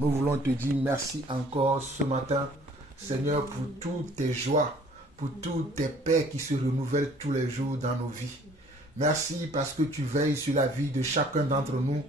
Nous voulons te dire merci encore ce matin, Seigneur, pour toutes tes joies, pour toutes tes paix qui se renouvellent tous les jours dans nos vies. Merci parce que tu veilles sur la vie de chacun d'entre nous.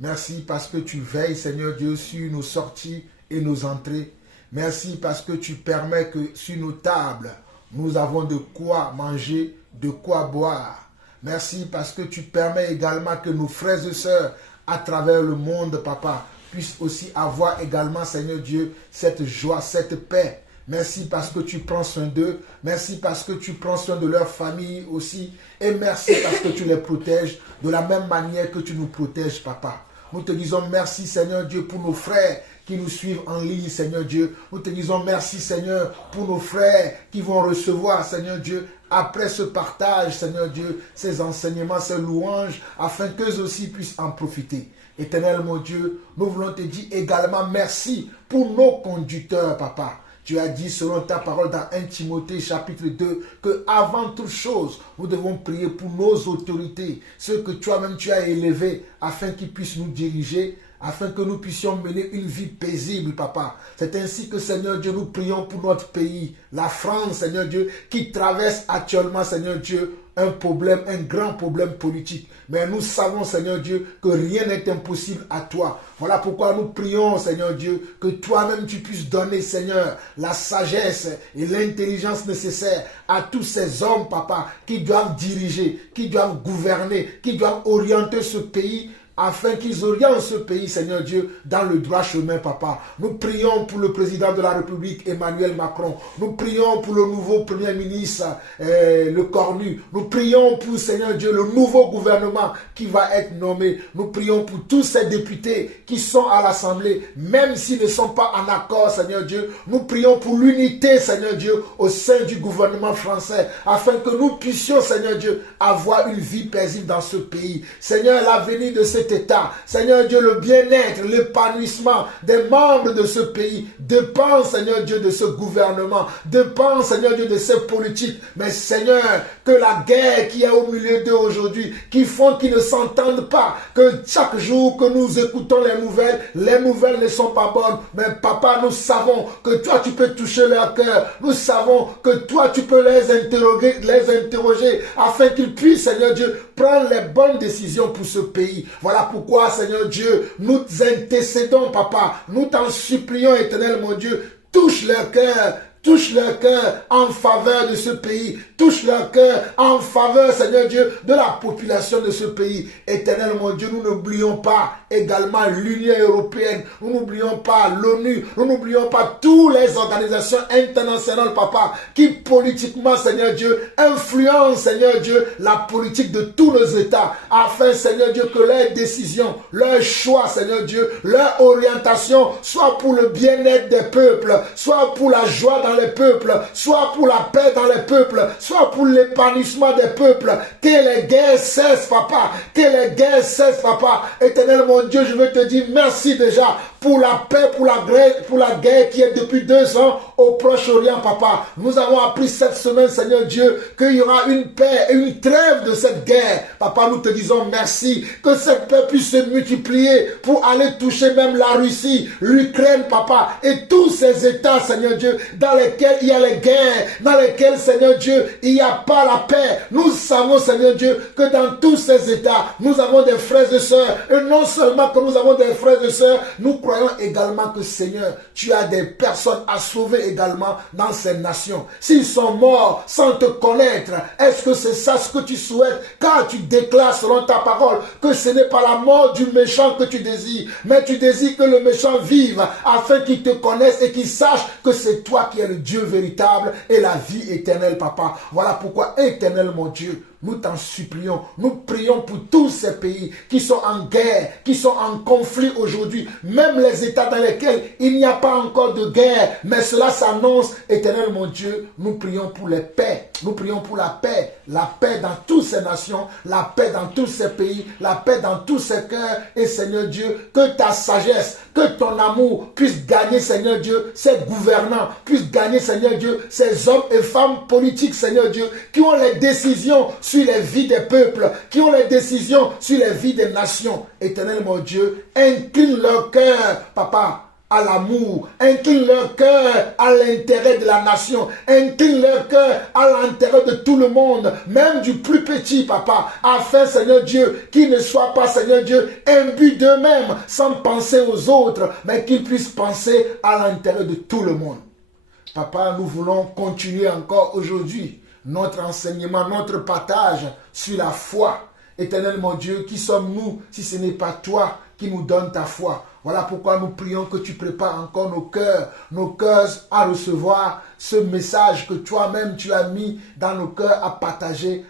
Merci parce que tu veilles, Seigneur Dieu, sur nos sorties et nos entrées. Merci parce que tu permets que sur nos tables, nous avons de quoi manger, de quoi boire. Merci parce que tu permets également que nos frères et sœurs à travers le monde, Papa, puissent aussi avoir également, Seigneur Dieu, cette joie, cette paix. Merci parce que tu prends soin d'eux. Merci parce que tu prends soin de leur famille aussi. Et merci parce que tu les protèges de la même manière que tu nous protèges, Papa. Nous te disons merci, Seigneur Dieu, pour nos frères qui nous suivent en ligne, Seigneur Dieu. Nous te disons merci, Seigneur, pour nos frères qui vont recevoir, Seigneur Dieu, après ce partage, Seigneur Dieu, ces enseignements, ces louanges, afin qu'eux aussi puissent en profiter. Éternel mon Dieu, nous voulons te dire également merci pour nos conducteurs, Papa. Tu as dit selon ta parole dans 1 Timothée chapitre 2 que avant toute chose, nous devons prier pour nos autorités, ceux que toi-même tu as élevés afin qu'ils puissent nous diriger, afin que nous puissions mener une vie paisible, Papa. C'est ainsi que, Seigneur Dieu, nous prions pour notre pays, la France, Seigneur Dieu, qui traverse actuellement, Seigneur Dieu, un problème, un grand problème politique. Mais nous savons, Seigneur Dieu, que rien n'est impossible à toi. Voilà pourquoi nous prions, Seigneur Dieu, que toi-même tu puisses donner, Seigneur, la sagesse et l'intelligence nécessaires à tous ces hommes, Papa, qui doivent diriger, qui doivent gouverner, qui doivent orienter ce pays, afin qu'ils orientent ce pays, Seigneur Dieu, dans le droit chemin, Papa. Nous prions pour le président de la République, Emmanuel Macron. Nous prions pour le nouveau Premier ministre, le Cornu. Nous prions pour, Seigneur Dieu, le nouveau gouvernement qui va être nommé. Nous prions pour tous ces députés qui sont à l'Assemblée, même s'ils ne sont pas en accord, Seigneur Dieu. Nous prions pour l'unité, Seigneur Dieu, au sein du gouvernement français, afin que nous puissions, Seigneur Dieu, avoir une vie paisible dans ce pays. Seigneur, l'avenir de cet État, Seigneur Dieu, le bien-être, l'épanouissement des membres de ce pays dépend, Seigneur Dieu, de ce gouvernement, dépend, Seigneur Dieu, de ces politiques. Mais Seigneur, que la guerre qui est au milieu d'eux aujourd'hui, qui font qu'ils ne s'entendent pas, que chaque jour que nous écoutons les nouvelles ne sont pas bonnes. Mais Papa, nous savons que toi, tu peux toucher leur cœur. Nous savons que toi, tu peux les interroger afin qu'ils puissent, Seigneur Dieu, prendre les bonnes décisions pour ce pays. Voilà pourquoi, Seigneur Dieu, nous intercédons, Papa. Nous t'en supplions, Éternel, mon Dieu, touche leur cœur en faveur de ce pays. Touche leur cœur en faveur, Seigneur Dieu, de la population de ce pays. Éternel, mon Dieu, nous n'oublions pas également l'Union européenne. Nous n'oublions pas l'ONU. Nous n'oublions pas toutes les organisations internationales, Papa, qui politiquement, Seigneur Dieu, influencent, Seigneur Dieu, la politique de tous nos États. Afin, Seigneur Dieu, que leurs décisions, leurs choix, Seigneur Dieu, leur orientation, soit pour le bien-être des peuples, soit pour la joie dans les peuples, soit pour la paix dans les peuples, soit pour l'épanouissement des peuples. Que les guerres cessent, Papa. Que les guerres cessent, Papa. Éternel, mon Dieu, je veux te dire merci déjà pour la paix, pour la guerre qui est depuis 2 ans au Proche-Orient, Papa. Nous avons appris cette semaine, Seigneur Dieu, qu'il y aura une paix et une trêve de cette guerre. Papa, nous te disons merci. Que cette paix puisse se multiplier pour aller toucher même la Russie, l'Ukraine, Papa, et tous ces États, Seigneur Dieu, dans lesquels il y a les guerres, dans lesquels, Seigneur Dieu, il n'y a pas la paix. Nous savons, Seigneur Dieu, que dans tous ces États, nous avons des frères et sœurs. Et non seulement que nous avons des frères et sœurs, nous croyons également que, Seigneur, tu as des personnes à sauver également dans ces nations. S'ils sont morts sans te connaître, est-ce que c'est ça ce que tu souhaites? Car tu déclares selon ta parole que ce n'est pas la mort du méchant que tu désires, mais tu désires que le méchant vive afin qu'il te connaisse et qu'il sache que c'est toi qui es le Dieu véritable et la vie éternelle, Papa. Voilà pourquoi, éternel mon Dieu, nous t'en supplions, nous prions pour tous ces pays qui sont en guerre, qui sont en conflit aujourd'hui, même les États dans lesquels il n'y a pas encore de guerre, mais cela s'annonce, éternel mon Dieu, nous prions pour les paix, nous prions pour la paix dans toutes ces nations, la paix dans tous ces pays, la paix dans tous ces cœurs, et Seigneur Dieu, que ta sagesse, que ton amour puisse gagner, Seigneur Dieu, ces gouvernants, puisse gagner, Seigneur Dieu, ces hommes et femmes politiques, Seigneur Dieu, qui ont les décisions sur les vies des peuples, qui ont les décisions sur les vies des nations. Éternel mon Dieu, incline leur cœur, Papa, à l'amour. Incline leur cœur à l'intérêt de la nation. Incline leur cœur à l'intérêt de tout le monde, même du plus petit, papa, afin, Seigneur Dieu, qu'ils ne soient pas, Seigneur Dieu, imbus d'eux-mêmes, sans penser aux autres, mais qu'ils puissent penser à l'intérêt de tout le monde. Papa, nous voulons continuer encore aujourd'hui notre enseignement, notre partage sur la foi. Éternel mon Dieu, qui sommes-nous si ce n'est pas toi qui nous donne ta foi? Voilà pourquoi nous prions que tu prépares encore nos cœurs à recevoir ce message que toi-même tu as mis dans nos cœurs à partager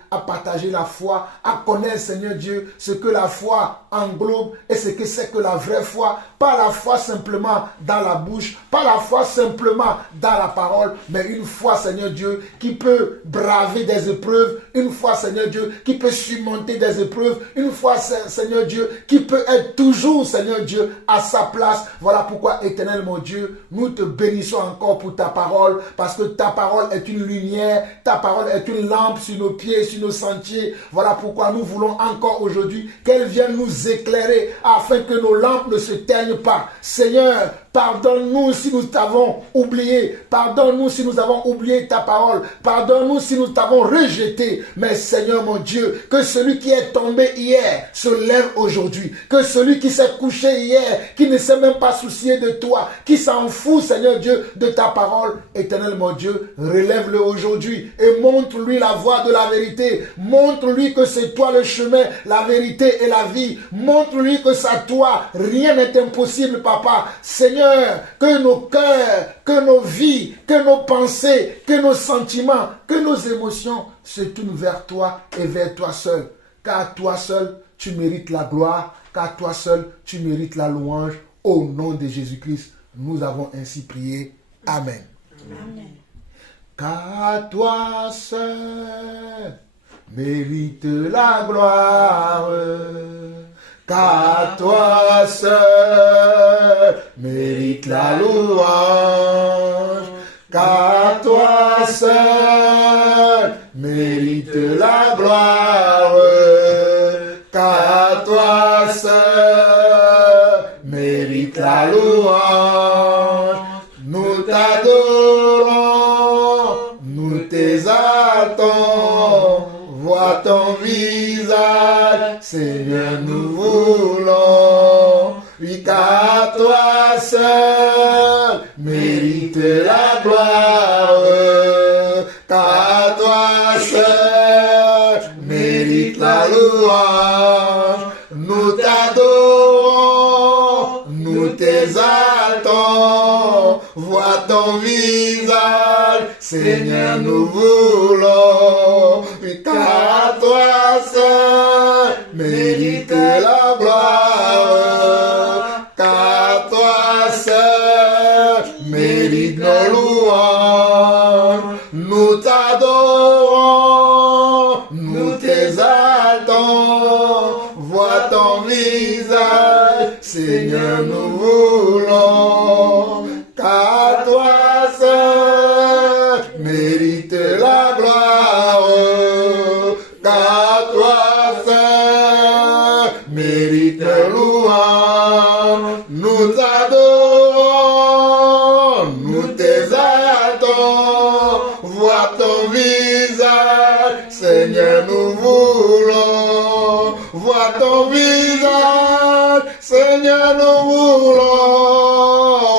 la foi, à connaître, Seigneur Dieu, ce que la foi englobe et ce que c'est que la vraie foi. Pas la foi simplement dans la bouche, pas la foi simplement dans la parole, mais une foi, Seigneur Dieu, qui peut braver des épreuves, une foi, Seigneur Dieu, qui peut surmonter des épreuves, une foi, Seigneur Dieu, qui peut être toujours, Seigneur Dieu, à sa place. Voilà pourquoi, éternel mon Dieu, nous te bénissons encore pour ta parole, parce que ta parole est une lumière, ta parole est une lampe sur nos pieds, sur nos sentiers. Voilà pourquoi nous voulons encore aujourd'hui qu'elle vienne nous éclairer afin que nos lampes ne se teignent pas. Seigneur, pardonne-nous si nous t'avons oublié. Pardonne-nous si nous avons oublié ta parole. Pardonne-nous si nous t'avons rejeté. Mais Seigneur mon Dieu, que celui qui est tombé hier se lève aujourd'hui. Que celui qui s'est couché hier, qui ne s'est même pas soucié de toi, qui s'en fout, Seigneur Dieu, de ta parole, éternel mon Dieu, relève-le aujourd'hui et montre-lui la voie de la vérité. Montre-lui que c'est toi le chemin, la vérité et la vie. Montre-lui que c'est à toi, rien n'est impossible, papa. Seigneur, que nos cœurs, que nos vies, que nos pensées, que nos sentiments, que nos émotions se tournent vers toi et vers toi seul. Car toi seul, tu mérites la gloire. Car toi seul, tu mérites la louange. Au nom de Jésus-Christ, nous avons ainsi prié. Amen. Amen. Car toi seul mérite la gloire. Car toi seul mérite la louange. Car toi seul mérite la gloire. Car toi seul mérite la louange. Nous t'adorons, nous t'exaltons. Vois ton visage, Seigneur, nous voulons. Oui, car toi seul mérite la gloire. Car toi seul mérite la louange. Nous t'adorons, nous t'exaltons. Vois ton visage, Seigneur, nous voulons. Oui, car toi seul mérite la gloire. Car toi seul mérite nos louanges. Nous t'adorons, nous t'exaltons. Vois ton visage, Seigneur, nous voulons. Car toi seul mérite la gloire. Car toi seul mérite la louange. Nous t'adorons, nous t'exaltons. Vois ton visage, Seigneur, nous voulons. Vois ton visage, Seigneur, nous voulons.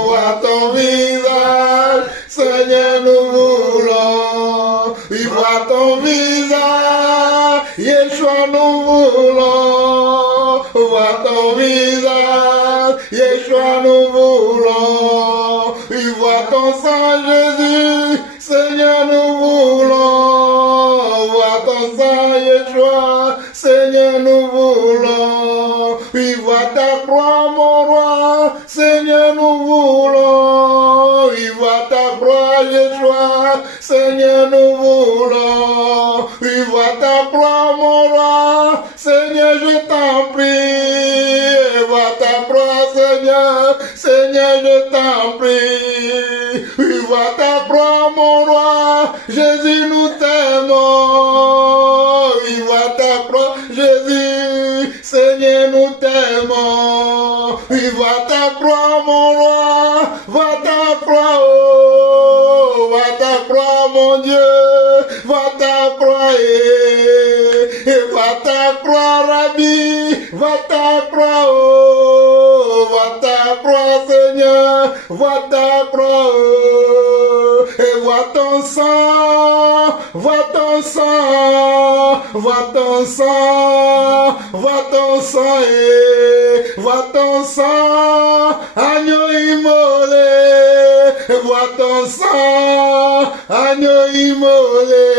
Vois ton visage, Seigneur, nous voulons. Oui, vois ton visage, Yeshua, nous voulons. Vois ton visage, Yeshua, nous voulons. Oui, vois ton sang, Jésus, Seigneur, nous voulons. Vois ton sang, Yeshua, Seigneur, nous voulons. Oui, vois ta croix, mon roi, Seigneur, nous voulons. Oui, vois ta croix, Yeshua, Seigneur, nous voulons. Oui, vois ta croix, mon roi, Seigneur, je t'en prie. Vois ta croix, Seigneur, Seigneur, je t'en prie. Oui, vois ta croix, mon roi, Jésus, nous t'aimons. Oui, vois ta croix, Jésus, Seigneur, nous t'aimons. Oui, vois ta croix, mon roi, croix, oh, va ta croix, mon Dieu, va ta croix, et va ta croix, Rabbi, va ta croix, oh, va ta croix, Seigneur, va ta croix, oh, et vois ton sang, vois ton sang, vois ton sang, vois ton sang, et vois ton sang, agneau immolé, vois ton sang, agneau immolé,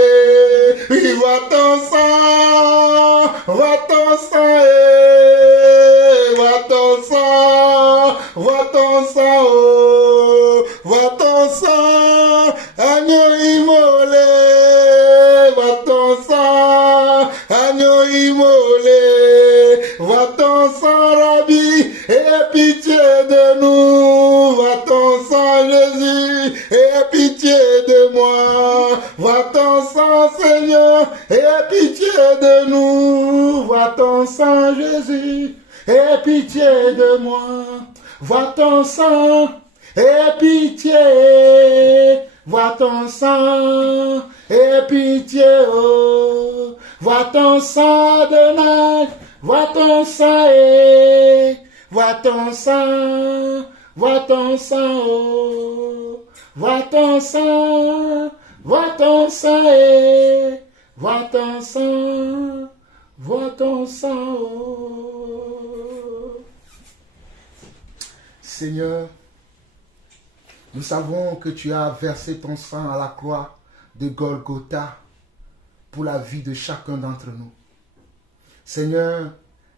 oui, vois ton sang, vois ton sang, vois ton sang, vois ton sang, oh, vois ton sang, agneau immolé, vois ton sang, agneau immolé, vois ton sang, Rabbi, et pitié de nous, vois ton sang, Jésus, et pitié de moi, vois ton sang, Seigneur, et pitié de nous, vois ton sang, Jésus, et pitié de moi, vois ton sang, et pitié, vois ton sang, et pitié, oh, vois ton sang de nage, vois ton sang, et vois ton sang, vois ton sang, oh, vois ton sang, vois ton sang, et vois ton sang, vois ton sang, oh. Seigneur, nous savons que tu as versé ton sang à la croix de Golgotha pour la vie de chacun d'entre nous. Seigneur,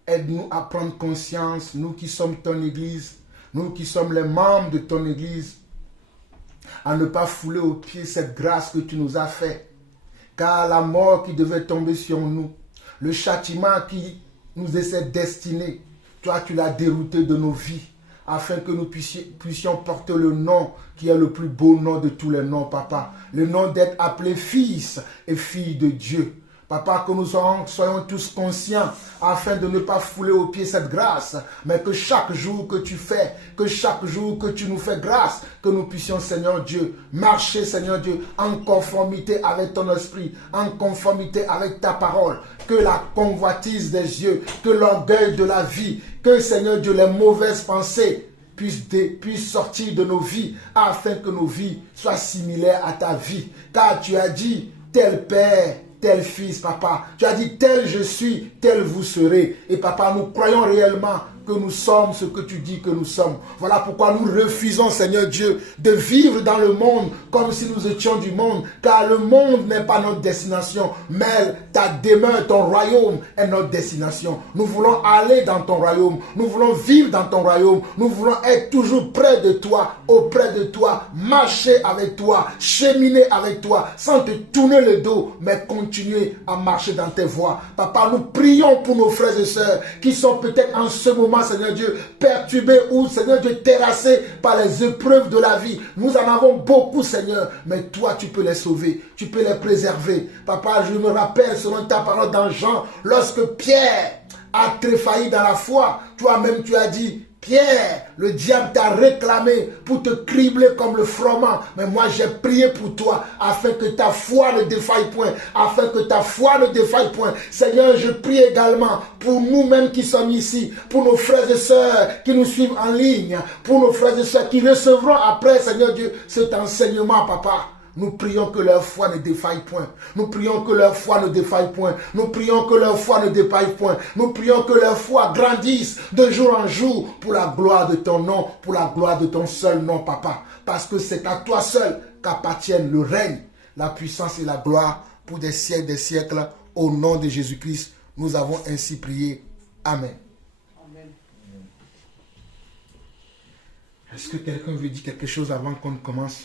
aide-nous à prendre conscience, nous qui sommes ton Église, nous qui sommes les membres de ton Église, à ne pas fouler aux pieds cette grâce que tu nous as faite. Car la mort qui devait tomber sur nous, le châtiment qui nous était destiné, toi tu l'as dérouté de nos vies, afin que nous puissions porter le nom qui est le plus beau nom de tous les noms, Papa. Le nom d'être appelé fils et fille de Dieu. Papa, que nous soyons tous conscients afin de ne pas fouler aux pieds cette grâce, mais que chaque jour que tu fais, que chaque jour que tu nous fais grâce, que nous puissions, Seigneur Dieu, marcher, Seigneur Dieu, en conformité avec ton esprit, en conformité avec ta parole, que la convoitise des yeux, que l'orgueil de la vie, que, Seigneur Dieu, les mauvaises pensées puissent sortir de nos vies, afin que nos vies soient similaires à ta vie. Car tu as dit, tel Père, tel Fils, Papa. Tu as dit, tel je suis, tel vous serez. Et Papa, nous croyons réellement que nous sommes ce que tu dis que nous sommes. Voilà pourquoi nous refusons, Seigneur Dieu, de vivre dans le monde comme si nous étions du monde. Car le monde n'est pas notre destination, mais ta demeure, ton royaume est notre destination. Nous voulons aller dans ton royaume. Nous voulons vivre dans ton royaume. Nous voulons être toujours près de toi, auprès de toi, marcher avec toi, cheminer avec toi, sans te tourner le dos, mais continuer à marcher dans tes voies. Papa, nous prions pour nos frères et sœurs qui sont peut-être en ce moment, Seigneur Dieu, perturbés ou, Seigneur Dieu, terrassés par les épreuves de la vie. Nous en avons beaucoup, Seigneur, mais toi, tu peux les sauver, tu peux les préserver. Papa, je me rappelle, selon ta parole dans Jean, lorsque Pierre a tréfailli dans la foi, toi-même tu as dit, Pierre, le diable t'a réclamé pour te cribler comme le froment. Mais moi, j'ai prié pour toi afin que ta foi ne défaille point. Afin que ta foi ne défaille point. Seigneur, je prie également pour nous-mêmes qui sommes ici, pour nos frères et sœurs qui nous suivent en ligne, pour nos frères et sœurs qui recevront après, Seigneur Dieu, cet enseignement, Papa. Nous prions que leur foi ne défaille point. Nous prions que leur foi ne défaille point. Nous prions que leur foi ne défaille point. Nous prions que leur foi grandisse de jour en jour pour la gloire de ton nom, pour la gloire de ton seul nom, Papa. Parce que c'est à toi seul qu'appartiennent le règne, la puissance et la gloire pour des siècles. Au nom de Jésus-Christ, nous avons ainsi prié. Amen. Amen. Est-ce que quelqu'un veut dire quelque chose avant qu'on commence?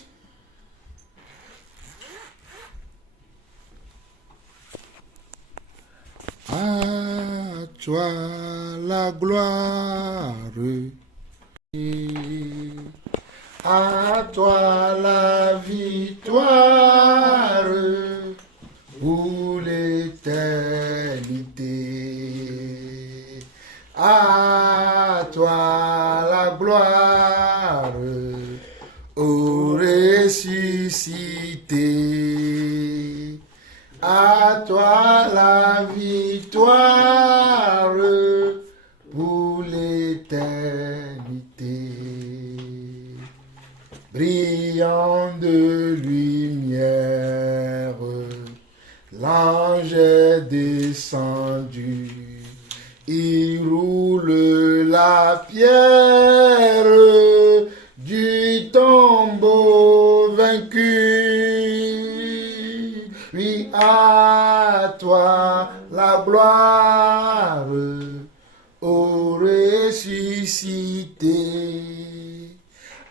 À toi la gloire, à toi la victoire, pour l'éternité. À toi la gloire, ô ressuscité. À toi la victoire pour l'éternité. Brillant de lumière, l'ange est descendu. Il roule la pierre du tombeau vaincu. Oui, à toi la gloire, ô ressuscité.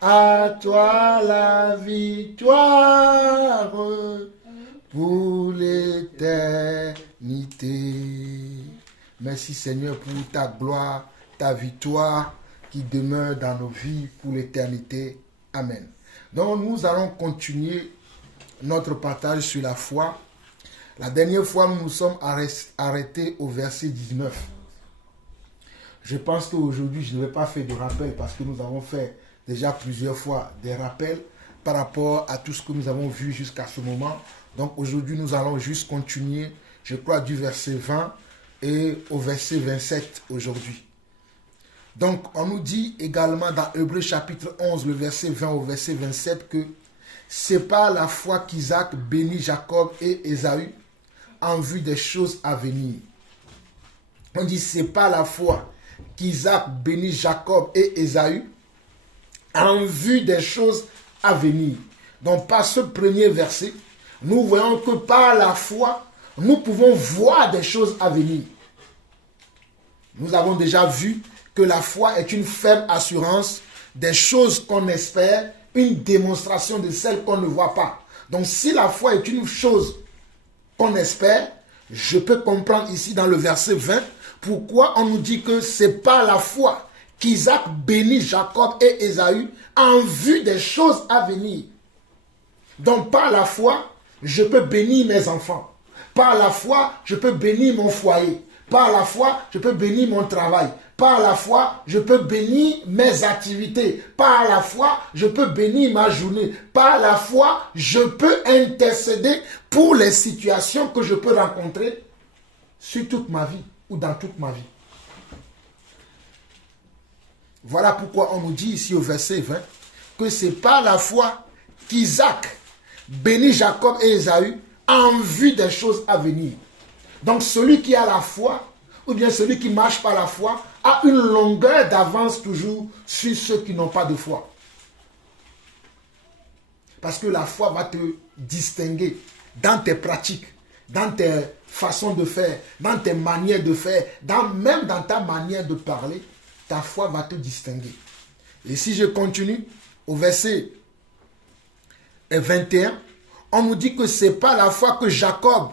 À toi la victoire pour l'éternité. Merci Seigneur pour ta gloire, ta victoire qui demeure dans nos vies pour l'éternité. Amen. Donc nous allons continuer notre partage sur la foi. La dernière fois, nous nous sommes arrêtés au verset 19. Je pense qu'aujourd'hui, je ne vais pas faire de rappel parce que nous avons fait déjà plusieurs fois des rappels par rapport à tout ce que nous avons vu jusqu'à ce moment. Donc aujourd'hui, nous allons juste continuer, je crois, du verset 20 et au verset 27 aujourd'hui. Donc, on nous dit également dans Hébreux chapitre 11, le verset 20 au verset 27 que c'est par la foi qu'Isaac bénit Jacob et Ésaü en vue des choses à venir. On dit c'est par la foi qu'Isaac bénit Jacob et Ésaü en vue des choses à venir. Donc par ce premier verset, nous voyons que par la foi, nous pouvons voir des choses à venir. Nous avons déjà vu que la foi est une ferme assurance des choses qu'on espère, une démonstration de celles qu'on ne voit pas. Donc si la foi est une chose qu'on espère, je peux comprendre ici dans le verset 20 pourquoi on nous dit que c'est par la foi qu'Isaac bénit Jacob et Ésaü en vue des choses à venir. Donc par la foi, je peux bénir mes enfants. Par la foi, je peux bénir mon foyer. Par la foi, je peux bénir mon travail. Par la foi, je peux bénir mes activités. Par la foi, je peux bénir ma journée. Par la foi, je peux intercéder pour les situations que je peux rencontrer sur toute ma vie ou dans toute ma vie. Voilà pourquoi on nous dit ici au verset 20 que c'est par la foi qu'Isaac bénit Jacob et Ésaü en vue des choses à venir. Donc celui qui a la foi, ou bien celui qui marche par la foi, a une longueur d'avance toujours sur ceux qui n'ont pas de foi. Parce que la foi va te distinguer dans tes pratiques, dans tes façons de faire, dans tes manières de faire, même dans ta manière de parler, ta foi va te distinguer. Et si je continue au verset 21, on nous dit que c'est pas la foi que Jacob,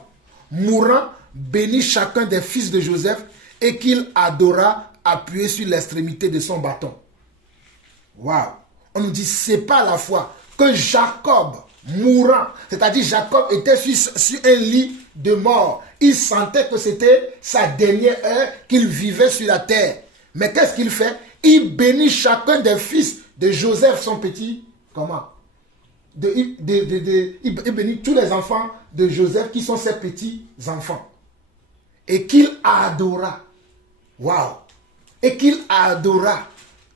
mourant, bénit chacun des fils de Joseph et qu'il adora appuyé sur l'extrémité de son bâton. Waouh! On nous dit c'est pas la foi que Jacob, mourant, c'est-à-dire Jacob était sur un lit de mort. Il sentait que c'était sa dernière heure qu'il vivait sur la terre. Mais qu'est-ce qu'il fait? Il bénit chacun des fils de Joseph, son petit, comment? Il bénit tous les enfants de Joseph qui sont ses petits enfants. Et qu'il adora. Waouh! Et qu'il adora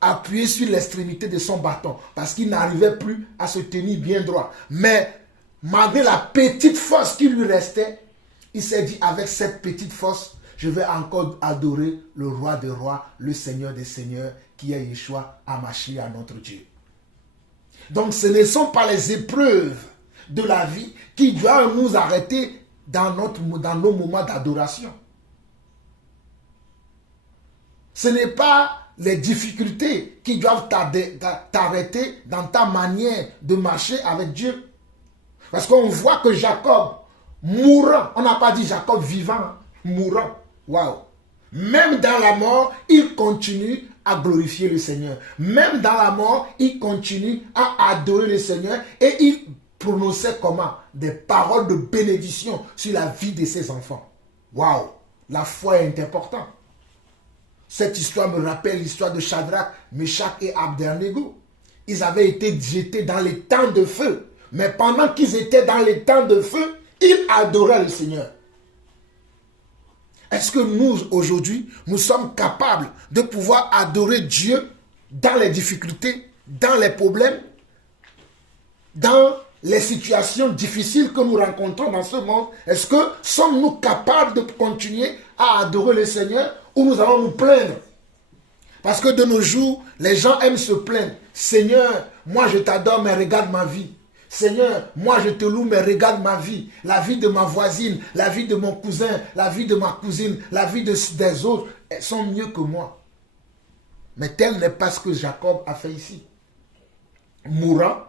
appuyé sur l'extrémité de son bâton parce qu'il n'arrivait plus à se tenir bien droit. Mais malgré la petite force qui lui restait, il s'est dit avec cette petite force, je vais encore adorer le roi des rois, le Seigneur des seigneurs qui est Yeshua HaMashiach, notre Dieu. Donc ce ne sont pas les épreuves de la vie qui doivent nous arrêter dans nos moments d'adoration. Ce n'est pas les difficultés qui doivent t'arrêter dans ta manière de marcher avec Dieu. Parce qu'on voit que Jacob, mourant, on n'a pas dit Jacob vivant, mourant. Waouh! Même dans la mort, il continue à glorifier le Seigneur. Même dans la mort, il continue à adorer le Seigneur et il prononçait comment? Des paroles de bénédiction sur la vie de ses enfants. Waouh! La foi est importante. Cette histoire me rappelle l'histoire de Shadrach, Meshach et Abednego. ils avaient été jetés dans les temps de feu. Mais pendant qu'ils étaient dans les temps de feu, ils adoraient le Seigneur. Est-ce que nous, aujourd'hui, nous sommes capables de pouvoir adorer Dieu dans les difficultés, dans les problèmes, dans les situations difficiles que nous rencontrons dans ce monde? Est-ce que sommes-nous capables de continuer à adorer le Seigneur ou nous allons nous plaindre? Parce que de nos jours, les gens aiment se plaindre. Seigneur, moi je t'adore, mais regarde ma vie. Seigneur, moi je te loue, mais regarde ma vie. La vie de ma voisine, la vie de mon cousin, la vie de ma cousine, la vie des autres, elles sont mieux que moi. Mais tel n'est pas ce que Jacob a fait ici. Mourant,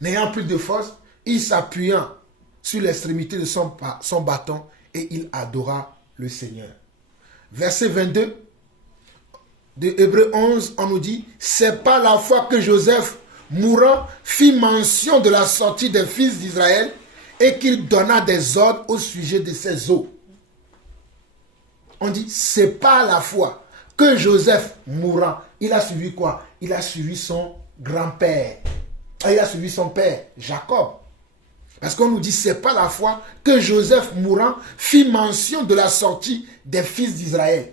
n'ayant plus de force, il s'appuyant sur l'extrémité de son bâton et il adora le Seigneur. Verset 22 de Hébreux 11, on nous dit, c'est par la foi que Joseph, mourant, fit mention de la sortie des fils d'Israël et qu'il donna des ordres au sujet de ses os. On dit, c'est par la foi que Joseph, mourant, il a suivi quoi? Il a suivi son grand-père. Il a suivi son père, Jacob. Parce qu'on nous dit, c'est par la foi que Joseph, mourant, fit mention de la sortie des fils d'Israël.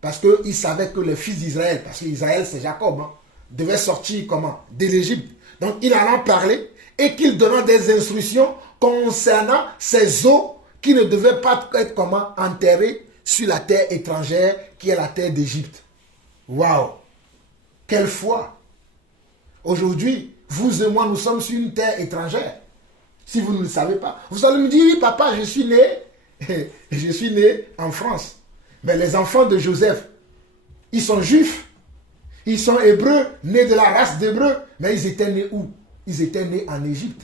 Parce qu'il savait que les fils d'Israël, parce qu'Israël c'est Jacob, devaient sortir comment? De l'Égypte. Donc il en a parlé et qu'il donna des instructions concernant ces os qui ne devaient pas être comment? Enterrés sur la terre étrangère qui est la terre d'Égypte. Waouh! Quelle foi! Aujourd'hui, vous et moi, nous sommes sur une terre étrangère. Si vous ne le savez pas. Vous allez me dire, oui papa, je suis né en France. Mais les enfants de Joseph, ils sont juifs. Ils sont hébreux, nés de la race d'hébreux. Mais ils étaient nés où? Ils étaient nés en Égypte.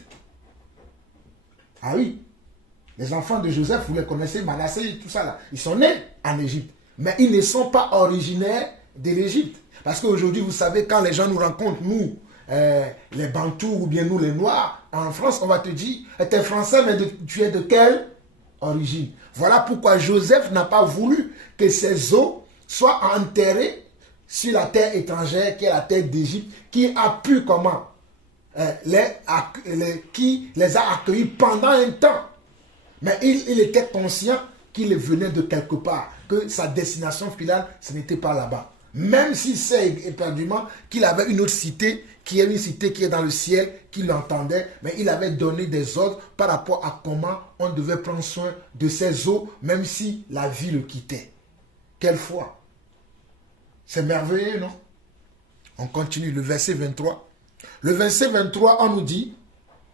Ah oui. Les enfants de Joseph, vous les connaissez, Manassé et tout ça là. Ils sont nés en Égypte. Mais ils ne sont pas originaires de l'Égypte. Parce qu'aujourd'hui, vous savez, quand les gens nous rencontrent, nous, les Bantous ou bien nous les Noirs, en France, on va te dire, tu es français, mais tu es de quelle origine? Voilà pourquoi Joseph n'a pas voulu que ses os soient enterrés sur la terre étrangère qui est la terre d'Égypte, qui a pu comment qui les a accueillis pendant un temps. Mais il était conscient qu'il venait de quelque part, que sa destination finale, ce n'était pas là-bas. Même s'il sait éperdument qu'il avait une autre cité, qui est une cité qui est dans le ciel, qui l'entendait, mais il avait donné des ordres par rapport à comment on devait prendre soin de ses os, même si la vie le quittait. Quelle foi! C'est merveilleux, non? On continue, le verset 23. Le verset 23, on nous dit,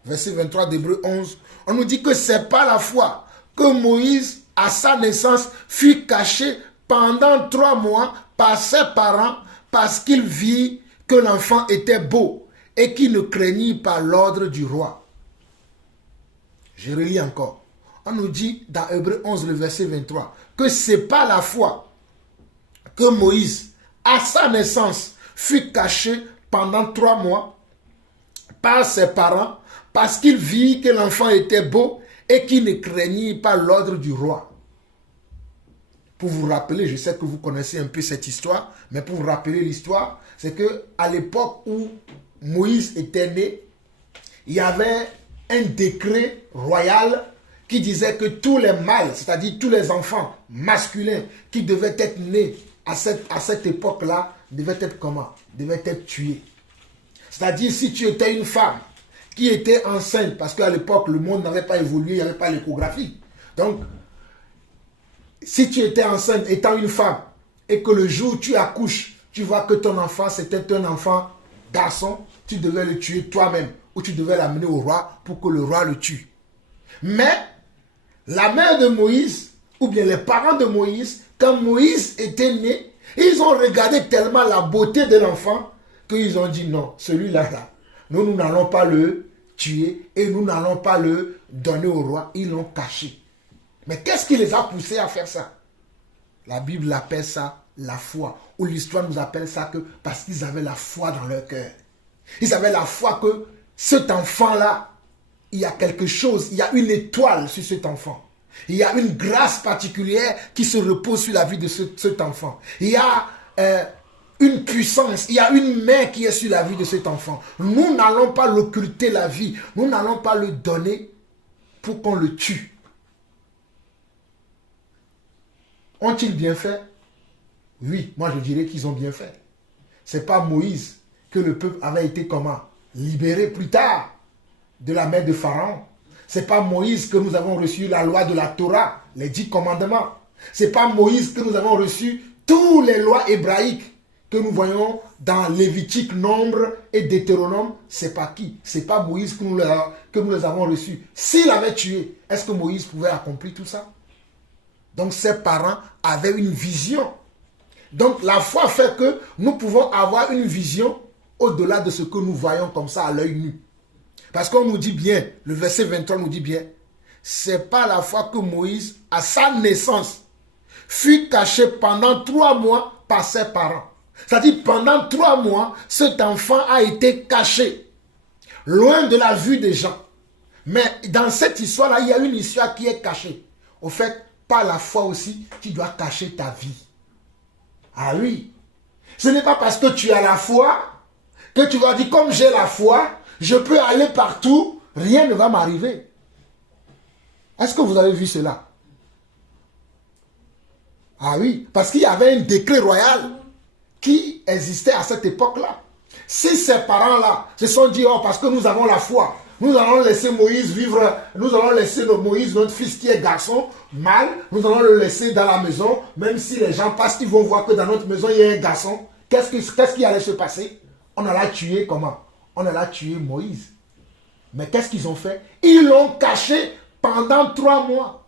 verset 23 d'Hébreux 11, on nous dit que c'est par la foi que Moïse, à sa naissance, fut caché pendant 3 mois par ses parents parce qu'il vit que l'enfant était beau et qu'il ne craignit pas l'ordre du roi. Je relis encore. On nous dit dans Hébreux 11, le verset 23, que c'est par la foi que Moïse, à sa naissance, fut caché pendant 3 mois par ses parents parce qu'il vit que l'enfant était beau et qu'il ne craignit pas l'ordre du roi. Pour vous rappeler, je sais que vous connaissez un peu cette histoire, mais pour vous rappeler l'histoire, c'est qu'à l'époque où Moïse était né, il y avait un décret royal qui disait que tous les mâles, c'est-à-dire tous les enfants masculins qui devaient être nés à cette époque-là, devaient être comment? Devaient être tués. C'est-à-dire si tu étais une femme qui était enceinte, parce qu'à l'époque, le monde n'avait pas évolué, il n'y avait pas l'échographie. Donc, si tu étais enceinte étant une femme et que le jour où tu accouches, tu vois que ton enfant c'était un enfant garçon, tu devais le tuer toi-même ou tu devais l'amener au roi pour que le roi le tue. Mais la mère de Moïse ou bien les parents de Moïse, quand Moïse était né, ils ont regardé tellement la beauté de l'enfant qu'ils ont dit non, celui-là, nous n'allons pas le tuer et nous n'allons pas le donner au roi. Ils l'ont caché. Mais qu'est-ce qui les a poussés à faire ça? La Bible appelle ça la foi. Ou l'histoire nous appelle ça que parce qu'ils avaient la foi dans leur cœur. Ils avaient la foi que cet enfant-là, il y a quelque chose, il y a une étoile sur cet enfant. Il y a une grâce particulière qui se repose sur la vie de cet enfant. Il y a une puissance, il y a une main qui est sur la vie de cet enfant. Nous n'allons pas l'occulter la vie. Nous n'allons pas le donner pour qu'on le tue. Ont-ils bien fait? Oui, moi je dirais qu'ils ont bien fait. C'est pas Moïse que le peuple avait été comment? Libéré plus tard de la main de Pharaon. C'est pas Moïse que nous avons reçu la loi de la Torah, les 10 commandements. C'est pas Moïse que nous avons reçu toutes les lois hébraïques que nous voyons dans Lévitique, Nombre et Deutéronome. C'est pas qui? C'est pas Moïse que nous les avons reçus. S'il avait tué, est-ce que Moïse pouvait accomplir tout ça? Donc ses parents avaient une vision. Donc la foi fait que nous pouvons avoir une vision au-delà de ce que nous voyons comme ça à l'œil nu. Parce qu'on nous dit bien, le verset 23 nous dit bien, c'est pas la foi que Moïse, à sa naissance, fut caché pendant 3 mois par ses parents. C'est-à-dire pendant 3 mois, cet enfant a été caché, loin de la vue des gens. Mais dans cette histoire-là, il y a une histoire qui est cachée. Au fait, par la foi aussi, tu dois cacher ta vie. Ah oui. Ce n'est pas parce que tu as la foi que tu vas dire, comme j'ai la foi, je peux aller partout, rien ne va m'arriver. Est-ce que vous avez vu cela? Ah oui, parce qu'il y avait un décret royal qui existait à cette époque-là. Si ces parents-là se sont dit, oh, parce que nous avons la foi, nous allons laisser Moïse vivre, nous allons laisser Moïse, notre fils qui est garçon, mâle, nous allons le laisser dans la maison, même si les gens passent, ils vont voir que dans notre maison, il y a un garçon. Qu'est-ce qui allait se passer? On allait tuer comment? On allait tuer Moïse. Mais qu'est-ce qu'ils ont fait? Ils l'ont caché pendant 3 mois.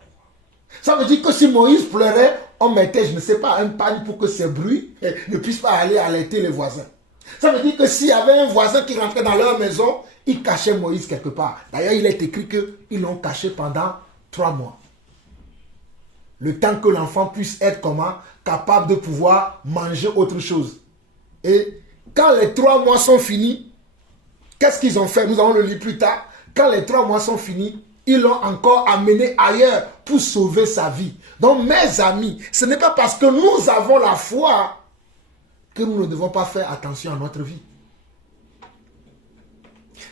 Ça veut dire que si Moïse pleurait, on mettait, je ne sais pas, un panier pour que ces bruits ne puissent pas aller alerter les voisins. Ça veut dire que s'il y avait un voisin qui rentrait dans leur maison, il cachait Moïse quelque part. D'ailleurs, il est écrit qu'ils l'ont caché pendant 3 mois. Le temps que l'enfant puisse être comment? Capable de pouvoir manger autre chose. Et quand les 3 mois sont finis, qu'est-ce qu'ils ont fait? Nous allons le lire plus tard. Quand les 3 mois sont finis, ils l'ont encore amené ailleurs pour sauver sa vie. Donc, mes amis, ce n'est pas parce que nous avons la foi que nous ne devons pas faire attention à notre vie.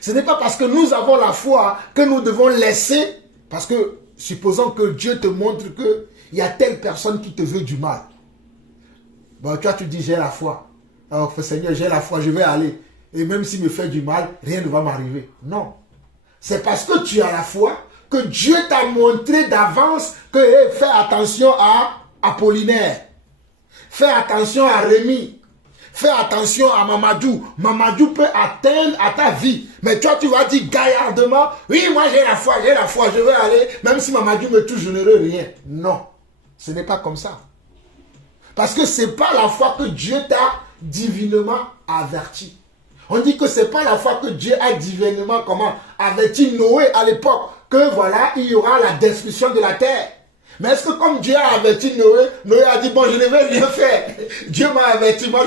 Ce n'est pas parce que nous avons la foi que nous devons laisser, parce que supposons que Dieu te montre qu'il y a telle personne qui te veut du mal. Bon, toi, tu dis, j'ai la foi. Alors, Seigneur, j'ai la foi, je vais aller. Et même s'il me fait du mal, rien ne va m'arriver. Non. C'est parce que tu as la foi que Dieu t'a montré d'avance que fais attention à Apollinaire. Fais attention à Rémi. Fais attention à Mamadou. Mamadou peut atteindre à ta vie. Mais toi, tu vas dire gaillardement, oui, moi j'ai la foi, je vais aller. Même si Mamadou me touche, je n'aurai rien. Non, ce n'est pas comme ça. Parce que ce n'est pas la foi que Dieu t'a divinement averti. On dit que ce n'est pas la foi que Dieu a divinement averti Noé à l'époque. Que voilà, il y aura la destruction de la terre. Mais est-ce que comme Dieu a averti Noé, Noé a dit, bon, je ne vais rien faire. Dieu m'a averti, moi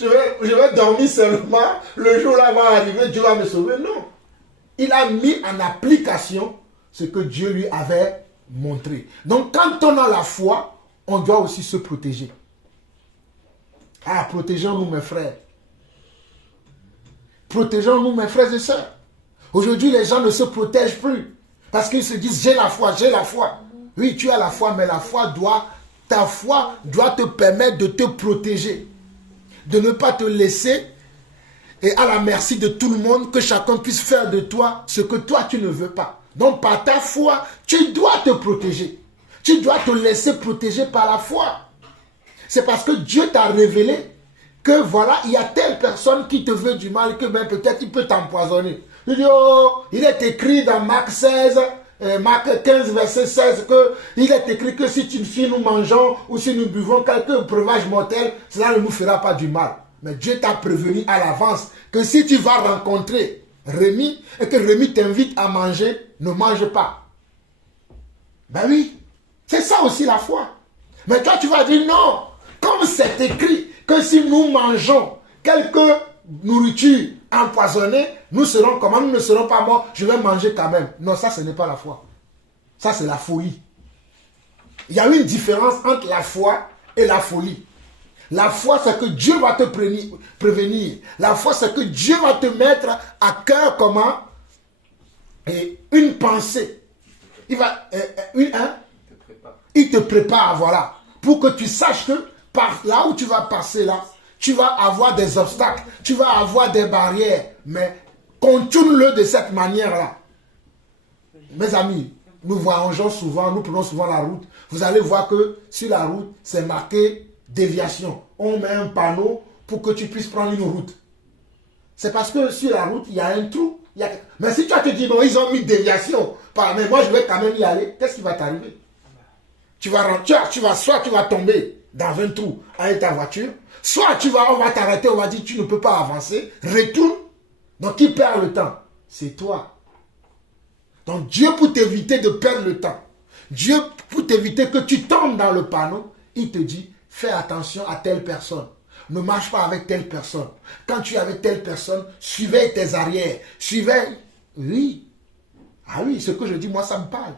je vais dormir seulement. Le jour-là va arriver, Dieu va me sauver. Non. Il a mis en application ce que Dieu lui avait montré. Donc quand on a la foi, on doit aussi se protéger. Ah, protégeons-nous mes frères. Protégeons-nous mes frères et sœurs. Aujourd'hui, les gens ne se protègent plus. Parce qu'ils se disent, j'ai la foi, j'ai la foi. Oui, tu as la foi, mais ta foi doit te permettre de te protéger. De ne pas te laisser et à la merci de tout le monde, que chacun puisse faire de toi ce que toi tu ne veux pas. Donc par ta foi, tu dois te protéger. Tu dois te laisser protéger par la foi. C'est parce que Dieu t'a révélé que voilà, il y a telle personne qui te veut du mal, que même peut-être il peut t'empoisonner. Tu dis, oh, il est écrit dans Marc 16, Marc 15, verset 16, il est écrit que si nous mangeons ou si nous buvons quelques breuvages mortels, cela ne nous fera pas du mal. Mais Dieu t'a prévenu à l'avance que si tu vas rencontrer Rémi et que Rémi t'invite à manger, ne mange pas. Ben oui, c'est ça aussi la foi. Mais toi tu vas dire non, comme c'est écrit que si nous mangeons quelques nourritures empoisonnées, nous serons comment? Nous ne serons pas morts, je vais manger quand même. Non, ça ce n'est pas la foi. Ça c'est la folie. Il y a une différence entre la foi et la folie. La foi, c'est que Dieu va te prévenir. La foi, c'est que Dieu va te mettre à cœur comment? Et une pensée. Il va, il te prépare, voilà. Pour que tu saches que par là où tu vas passer là, tu vas avoir des obstacles, tu vas avoir des barrières. Mais continue-le de cette manière-là. Mes amis, nous voyageons souvent, nous prenons souvent la route. Vous allez voir que sur la route, c'est marqué déviation. On met un panneau pour que tu puisses prendre une route. C'est parce que sur la route, il y a un trou. Mais si toi te dis, bon, ils ont mis déviation, mais moi je vais quand même y aller, qu'est-ce qui va t'arriver? Soit tu vas tomber dans un trou avec ta voiture, soit on va t'arrêter, on va dire, tu ne peux pas avancer, retourne. Donc qui perd le temps? C'est toi. Donc Dieu, pour t'éviter de perdre le temps, Dieu, pour t'éviter que tu tombes dans le panneau, il te dit, fais attention à telle personne. Ne marche pas avec telle personne. Quand tu es avec telle personne, suivez tes arrières. Suivez. Oui. Ah oui, ce que je dis, moi, ça me parle.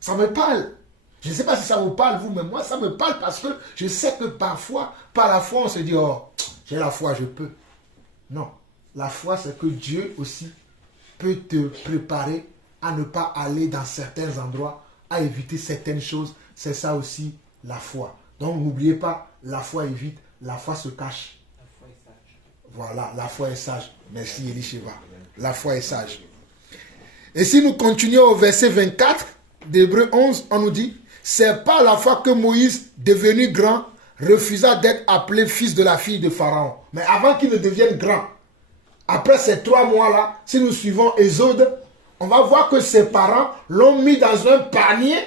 Ça me parle. Je ne sais pas si ça vous parle, vous, mais moi, ça me parle parce que je sais que parfois, par la foi, on se dit, oh, j'ai la foi, je peux. Non. La foi, c'est que Dieu aussi peut te préparer à ne pas aller dans certains endroits, à éviter certaines choses. C'est ça aussi, la foi. Donc, n'oubliez pas, la foi évite. La foi se cache. La foi est sage. Voilà, la foi est sage. Merci Elisheva. La foi est sage. Et si nous continuons au verset 24 d'Hébreux 11, on nous dit, c'est par la foi que Moïse, devenu grand, refusa d'être appelé fils de la fille de Pharaon. Mais avant qu'il ne devienne grand, après ces 3 mois-là, si nous suivons Exode, on va voir que ses parents l'ont mis dans un panier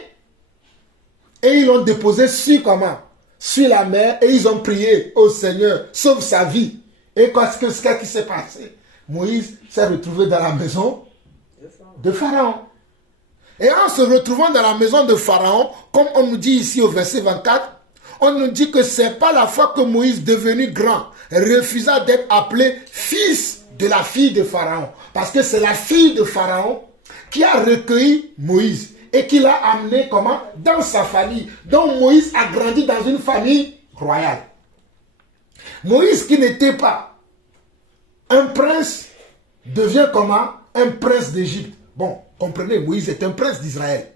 et ils l'ont déposé sur comment? Sur la mer, et ils ont prié au Seigneur, sauve sa vie. Et qu'est-ce qui s'est passé? Moïse s'est retrouvé dans la maison de Pharaon. Et en se retrouvant dans la maison de Pharaon, comme on nous dit ici au verset 24, on nous dit que c'est pas la fois que Moïse, devenu grand, refusa d'être appelé fils de la fille de Pharaon. Parce que c'est la fille de Pharaon qui a recueilli Moïse. Et qui l'a amené comment? Dans sa famille. Donc Moïse a grandi dans une famille royale. Moïse qui n'était pas un prince devient comment? Un prince d'Égypte. Bon, comprenez, Moïse est un prince d'Israël.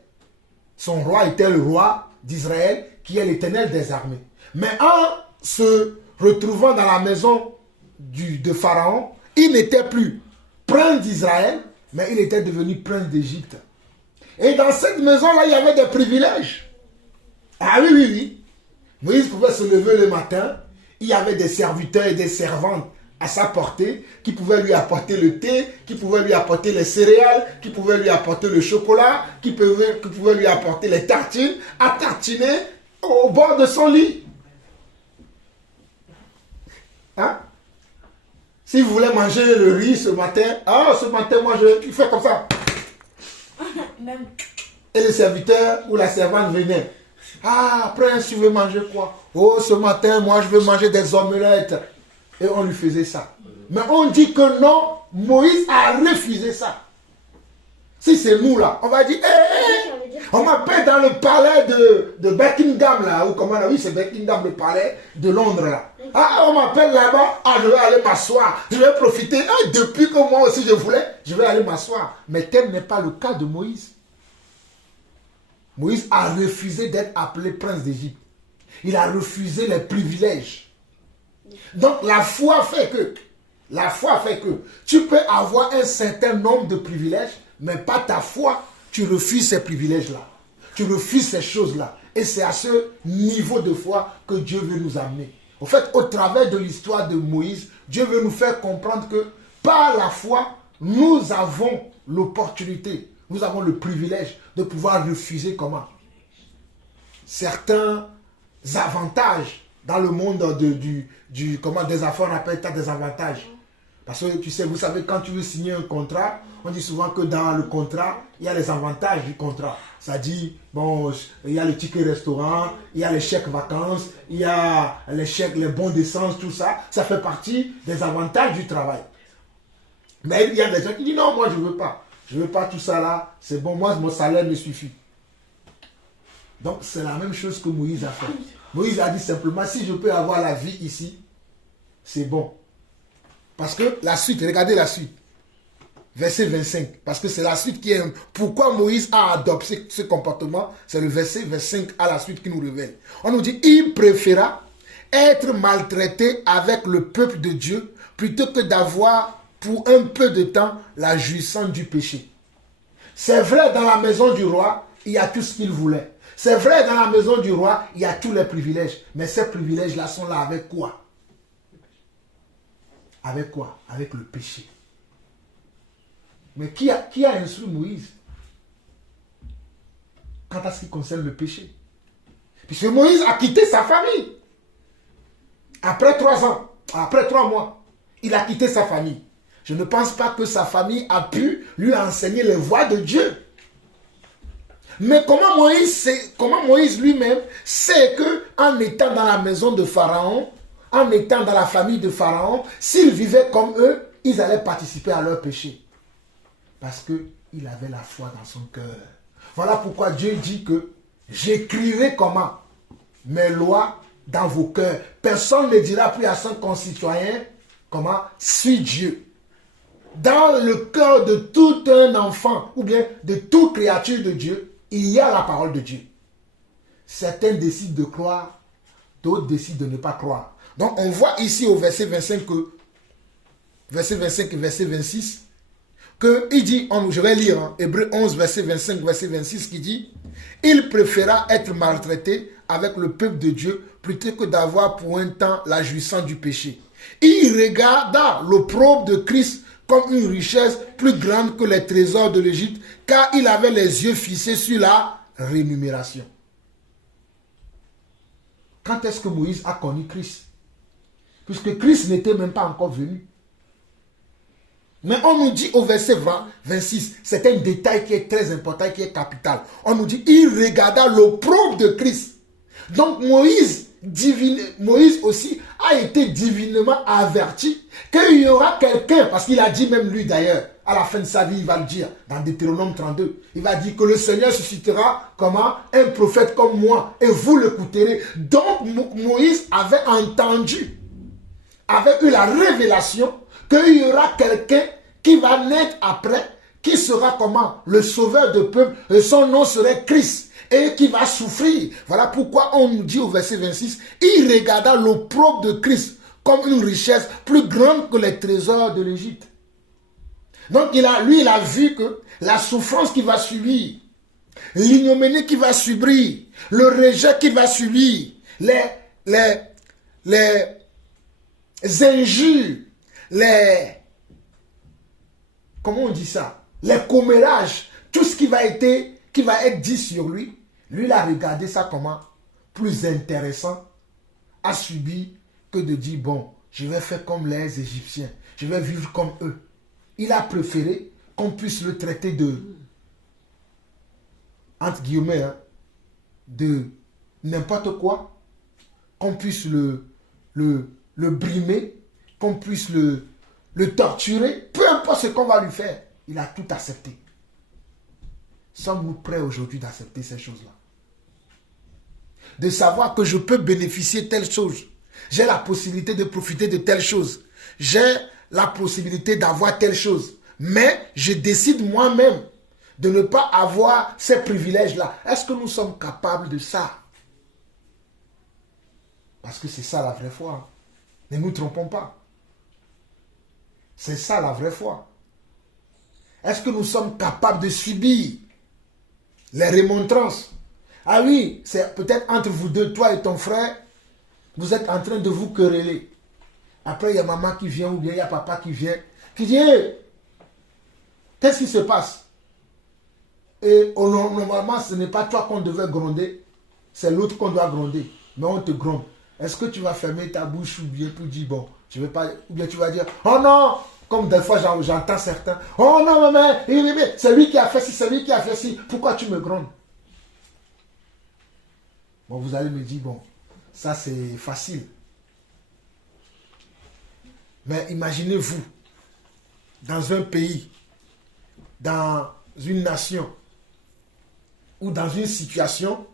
Son roi était le roi d'Israël qui est l'Éternel des armées. Mais en se retrouvant dans la maison de Pharaon, il n'était plus prince d'Israël, mais il était devenu prince d'Égypte. Et dans cette maison-là, il y avait des privilèges. Ah oui, oui, oui. Moïse pouvait se lever le matin. Il y avait des serviteurs et des servantes à sa portée qui pouvaient lui apporter le thé, qui pouvaient lui apporter les céréales, qui pouvaient lui apporter le chocolat, qui pouvaient lui apporter les tartines à tartiner au bord de son lit. Hein? Si vous voulez manger le riz ce matin, ce matin, moi, je fais comme ça. Et le serviteur ou la servante venait. Prince, tu veux manger quoi? Oh, ce matin, moi, je veux manger des omelettes. Et on lui faisait ça. Mais on dit que non, Moïse a refusé ça. Si c'est nous là, on va dire, on m'appelle dans le palais de Buckingham là, ou comment là, oui, c'est Buckingham, le palais de Londres là. On m'appelle là-bas, je vais aller m'asseoir, je vais profiter. Depuis que moi aussi je voulais, je vais aller m'asseoir. Mais tel n'est pas le cas de Moïse. Moïse a refusé d'être appelé prince d'Égypte. Il a refusé les privilèges. Donc la foi fait que tu peux avoir un certain nombre de privilèges, mais pas ta foi, tu refuses ces privilèges-là. Tu refuses ces choses-là. Et c'est à ce niveau de foi que Dieu veut nous amener. En fait, au travers de l'histoire de Moïse, Dieu veut nous faire comprendre que par la foi, nous avons l'opportunité, nous avons le privilège de pouvoir refuser comment? Certains avantages dans le monde des affaires, on appelle ça des avantages. Parce que tu sais, vous savez, quand tu veux signer un contrat, on dit souvent que dans le contrat, il y a les avantages du contrat. Ça dit, bon, il y a le ticket restaurant, il y a les chèques vacances, il y a les chèques, les bons d'essence, tout ça. Ça fait partie des avantages du travail. Mais il y a des gens qui disent, non, moi je ne veux pas. Je ne veux pas tout ça là, c'est bon, moi mon salaire me suffit. Donc c'est la même chose que Moïse a fait. Moïse a dit simplement, si je peux avoir la vie ici, c'est bon. Parce que la suite, regardez la suite. Verset 25. Parce que c'est la suite qui est... Pourquoi Moïse a adopté ce comportement? C'est le verset 25 à la suite qui nous révèle. On nous dit, il préféra être maltraité avec le peuple de Dieu plutôt que d'avoir pour un peu de temps la jouissance du péché. C'est vrai, dans la maison du roi, il y a tout ce qu'il voulait. C'est vrai, dans la maison du roi, il y a tous les privilèges. Mais ces privilèges-là sont là avec quoi? Avec quoi? Avec le péché. Mais qui a instruit Moïse quant à ce qui concerne le péché? Puisque Moïse a quitté sa famille. Après 3 ans, après 3 mois, il a quitté sa famille. Je ne pense pas que sa famille a pu lui enseigner les voies de Dieu. Mais comment Moïse lui-même sait qu'en étant dans la maison de Pharaon, en étant dans la famille de Pharaon, s'ils vivaient comme eux, ils allaient participer à leur péché. Parce qu'il avait la foi dans son cœur. Voilà pourquoi Dieu dit que j'écrirai comment? Mes lois dans vos cœurs. Personne ne dira plus à son concitoyen comment? Suis Dieu. Dans le cœur de tout un enfant ou bien de toute créature de Dieu, il y a la parole de Dieu. Certains décident de croire, d'autres décident de ne pas croire. Donc on voit ici au verset 25 que, verset 25 et verset 26, qu'il dit, je vais lire, hein, Hébreux 11, verset 25, verset 26, qui dit, il préféra être maltraité avec le peuple de Dieu plutôt que d'avoir pour un temps la jouissance du péché. Il regarda l'opprobre de Christ comme une richesse plus grande que les trésors de l'Égypte, car il avait les yeux fixés sur la rémunération. Quand est-ce que Moïse a connu Christ? Puisque Christ n'était même pas encore venu. Mais on nous dit au verset 26, c'est un détail qui est très important, qui est capital. On nous dit, il regarda l'opprobre de Christ. Donc Moïse aussi a été divinement averti qu'il y aura quelqu'un, parce qu'il a dit même lui d'ailleurs, à la fin de sa vie, il va le dire, dans Deutéronome 32, il va dire que le Seigneur suscitera comment? Un prophète comme moi, et vous l'écouterez. Donc Moïse avait entendu, avait eu la révélation qu'il y aura quelqu'un qui va naître après, qui sera comment? Le sauveur de peuple, et son nom serait Christ, et qui va souffrir. Voilà pourquoi on nous dit au verset 26, il regarda l'opprobre de Christ comme une richesse plus grande que les trésors de l'Égypte. Donc il a vu que la souffrance qu'il va subir, l'ignominie qu'il va subir, le rejet qu'il va subir, les injures, comment on dit ça? Les commérages, tout ce qui va être dit sur lui, il a regardé ça comment? Plus intéressant à subir que de dire, bon, je vais faire comme les Égyptiens, je vais vivre comme eux. Il a préféré qu'on puisse le traiter de, entre guillemets, hein, de n'importe quoi, qu'on puisse le brimer, qu'on puisse le torturer, peu importe ce qu'on va lui faire, il a tout accepté. Sommes-nous prêts aujourd'hui d'accepter ces choses-là? De savoir que je peux bénéficier de telle chose. J'ai la possibilité de profiter de telle chose. J'ai la possibilité d'avoir telle chose. Mais je décide moi-même de ne pas avoir ces privilèges-là. Est-ce que nous sommes capables de ça? Parce que c'est ça la vraie foi. Ne nous trompons pas. C'est ça la vraie foi. Est-ce que nous sommes capables de subir les remontrances? Ah oui, c'est peut-être entre vous deux, toi et ton frère, vous êtes en train de vous quereller. Après, il y a maman qui vient ou bien il y a papa qui vient, qui dit, hey, qu'est-ce qui se passe? Et normalement, ce n'est pas toi qu'on devait gronder, c'est l'autre qu'on doit gronder. Mais on te gronde. Est-ce que tu vas fermer ta bouche ou bien tu dis, bon, je ne vais pas, ou bien tu vas dire, oh non, comme des fois j'entends certains, oh non, mais c'est lui qui a fait ci, c'est lui qui a fait ci, pourquoi tu me grondes? Bon, vous allez me dire, bon, ça c'est facile. Mais imaginez-vous, dans un pays, dans une nation, ou dans une situation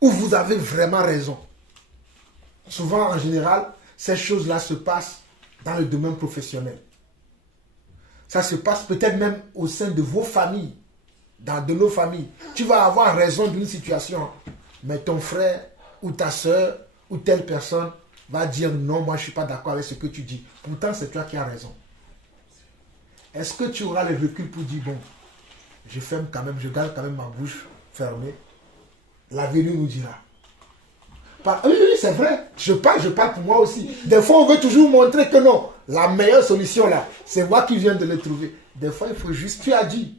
où vous avez vraiment raison. Souvent, en général, ces choses-là se passent dans le domaine professionnel. Ça se passe peut-être même au sein de vos familles, de nos familles. Tu vas avoir raison d'une situation, mais ton frère ou ta soeur ou telle personne va dire non, moi je ne suis pas d'accord avec ce que tu dis. Pourtant, c'est toi qui as raison. Est-ce que tu auras le recul pour dire bon, je ferme quand même, je garde quand même ma bouche fermée. L'avenir nous dira. Oui, c'est vrai. Je parle pour moi aussi. Des fois, on veut toujours montrer que non, la meilleure solution là, c'est moi qui viens de le trouver. Des fois, il faut juste, tu as dit.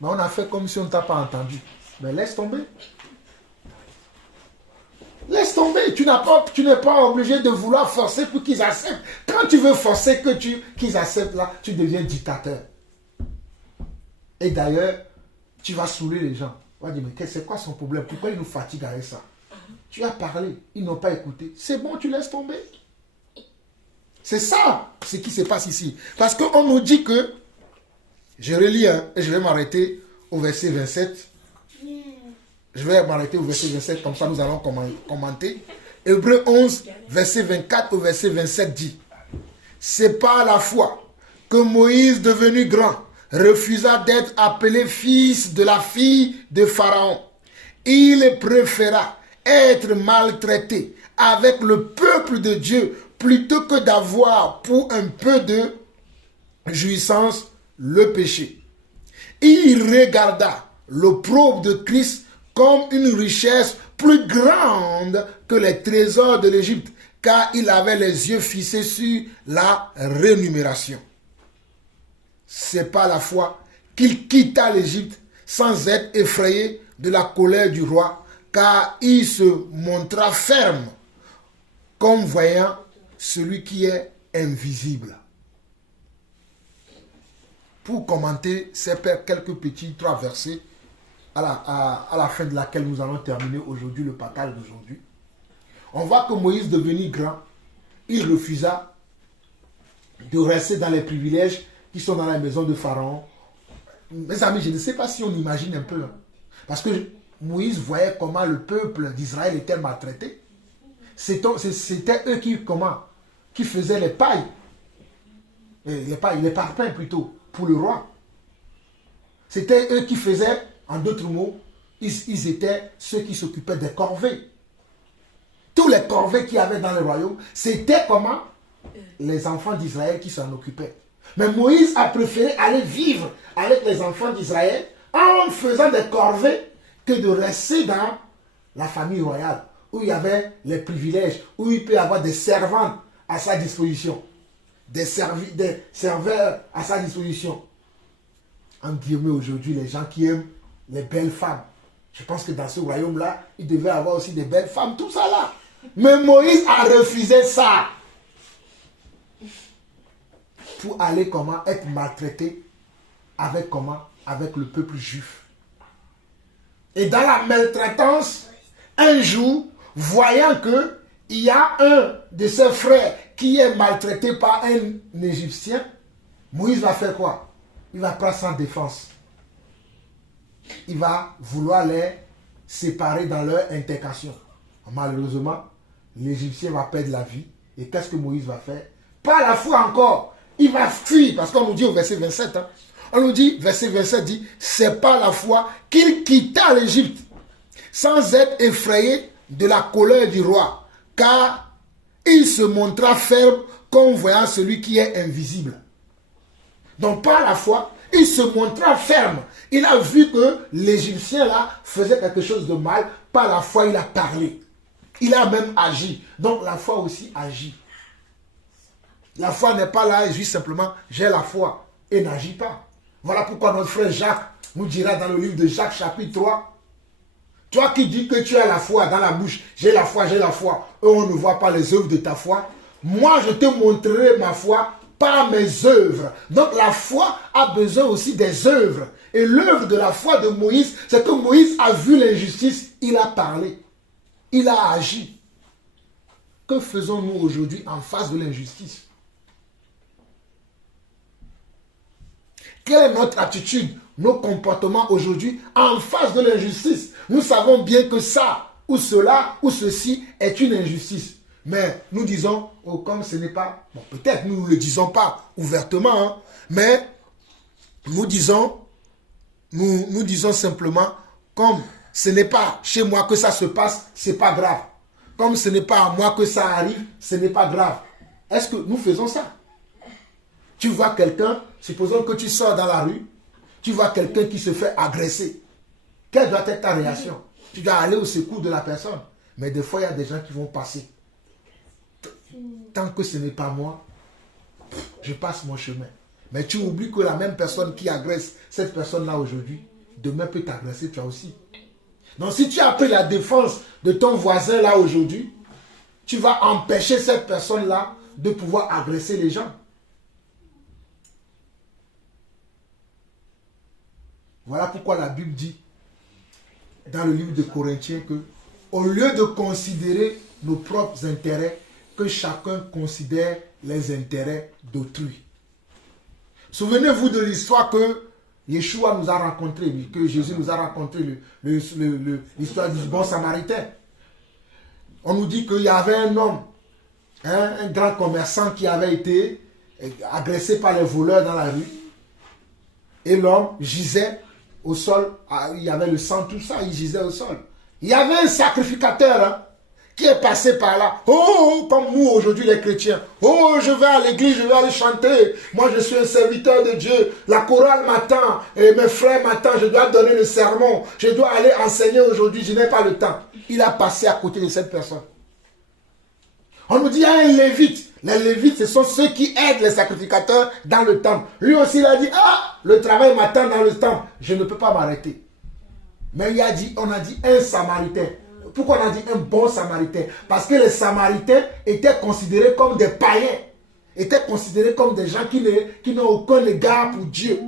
Mais on a fait comme si on ne t'a pas entendu. Mais laisse tomber. Laisse tomber. Tu n'es pas obligé de vouloir forcer pour qu'ils acceptent. Quand tu veux forcer qu'ils acceptent là, tu deviens dictateur. Et d'ailleurs, tu vas saouler les gens. On va dire, mais c'est quoi son problème? Pourquoi il nous fatigue avec ça? Tu as parlé, ils n'ont pas écouté. C'est bon, tu laisses tomber. C'est ça ce qui se passe ici. Parce qu'on nous dit que, je relis et je vais m'arrêter au verset 27. Je vais m'arrêter au verset 27, comme ça nous allons commenter. Hébreux 11, verset 24 au verset 27 dit, c'est par la foi que Moïse, devenu grand, refusa d'être appelé fils de la fille de Pharaon. Il préféra être maltraité avec le peuple de Dieu plutôt que d'avoir pour un peu de jouissance le péché. Il regarda l'opprobre de Christ comme une richesse plus grande que les trésors de l'Égypte, car il avait les yeux fixés sur la rémunération. C'est par la foi qu'il quitta l'Égypte sans être effrayé de la colère du roi, car il se montra ferme comme voyant celui qui est invisible. Pour commenter ces quelques petits 3 versets à la fin de laquelle nous allons terminer aujourd'hui le partage d'aujourd'hui, on voit que Moïse, devenu grand, il refusa de rester dans les privilèges qui sont dans la maison de Pharaon. Mes amis, je ne sais pas si on imagine un peu, parce que Moïse voyait comment le peuple d'Israël était maltraité. C'était eux qui faisaient les pailles, les parpaings plutôt, pour le roi. C'était eux qui faisaient, en d'autres mots, ils étaient ceux qui s'occupaient des corvées. Tous les corvées qu'il y avait dans le royaume, c'était comment les enfants d'Israël qui s'en occupaient. Mais Moïse a préféré aller vivre avec les enfants d'Israël en faisant des corvées que de rester dans la famille royale, où il y avait les privilèges, où il peut y avoir des servantes à sa disposition, des serveurs à sa disposition. En guillemets aujourd'hui, les gens qui aiment les belles femmes. Je pense que dans ce royaume-là, il devait y avoir aussi des belles femmes, tout ça là. Mais Moïse a refusé ça. Pour aller être maltraité avec le peuple juif. Et dans la maltraitance, un jour, voyant que il y a un de ses frères qui est maltraité par un Égyptien, Moïse va faire quoi? Il va prendre sans défense. Il va vouloir les séparer dans leur intercation. Malheureusement, l'Égyptien va perdre la vie. Et qu'est-ce que Moïse va faire? Par la foi encore, il va fuir. Parce qu'on nous dit au verset 27, on nous dit, verset 27 dit, c'est par la foi qu'il quitta l'Égypte, sans être effrayé de la colère du roi, car il se montra ferme comme voyant celui qui est invisible. Donc par la foi, il se montra ferme. Il a vu que l'Égyptien là faisait quelque chose de mal. Par la foi, il a parlé. Il a même agi. Donc la foi aussi agit. La foi n'est pas là et juste simplement j'ai la foi et n'agis pas. Voilà pourquoi notre frère Jacques nous dira dans le livre de Jacques chapitre 3, toi qui dis que tu as la foi dans la bouche, j'ai la foi, eux on ne voit pas les œuvres de ta foi, moi je te montrerai ma foi par mes œuvres. Donc la foi a besoin aussi des œuvres. Et l'œuvre de la foi de Moïse, c'est que Moïse a vu l'injustice, il a parlé, il a agi. Que faisons-nous aujourd'hui en face de l'injustice? Quelle est notre attitude, nos comportements aujourd'hui en face de l'injustice? Nous savons bien que ça, ou cela, ou ceci est une injustice. Mais nous disons, oh, comme ce n'est pas... Bon, peut-être nous ne le disons pas ouvertement, hein, mais nous disons simplement, comme ce n'est pas chez moi que ça se passe, c'est pas grave. Comme ce n'est pas à moi que ça arrive, ce n'est pas grave. Est-ce que nous faisons ça? Tu vois quelqu'un, supposons que tu sors dans la rue, tu vois quelqu'un qui se fait agresser. Quelle doit être ta réaction? Tu dois aller au secours de la personne. Mais des fois, il y a des gens qui vont passer. Tant que ce n'est pas moi, je passe mon chemin. Mais tu oublies que la même personne qui agresse cette personne-là aujourd'hui, demain peut t'agresser toi aussi. Donc si tu as pris la défense de ton voisin là aujourd'hui, tu vas empêcher cette personne-là de pouvoir agresser les gens. Voilà pourquoi la Bible dit dans le livre de Corinthiens que au lieu de considérer nos propres intérêts, que chacun considère les intérêts d'autrui. Souvenez-vous de l'histoire que Yeshua nous a rencontré, que Jésus nous a rencontré, l'histoire du bon samaritain. On nous dit qu'il y avait un homme, un grand commerçant qui avait été agressé par les voleurs dans la rue. Et l'homme gisait au sol, il y avait le sang, tout ça, il gisait au sol. Il y avait un sacrificateur, hein, qui est passé par là. Oh, comme nous aujourd'hui les chrétiens. Oh, je vais à l'église, je vais aller chanter. Moi, je suis un serviteur de Dieu. La chorale m'attend. Et mes frères m'attendent. Je dois donner le sermon. Je dois aller enseigner aujourd'hui. Je n'ai pas le temps. Il a passé à côté de cette personne. On nous dit, il y a un lévite. Les lévites, ce sont ceux qui aident les sacrificateurs dans le temple. Lui aussi, il a dit, ah, le travail m'attend dans le temple. Je ne peux pas m'arrêter. Mais on a dit un samaritain. Pourquoi on a dit un bon samaritain? Parce que les samaritains étaient considérés comme des païens. Étaient considérés comme des gens qui n'ont aucun égard pour Dieu.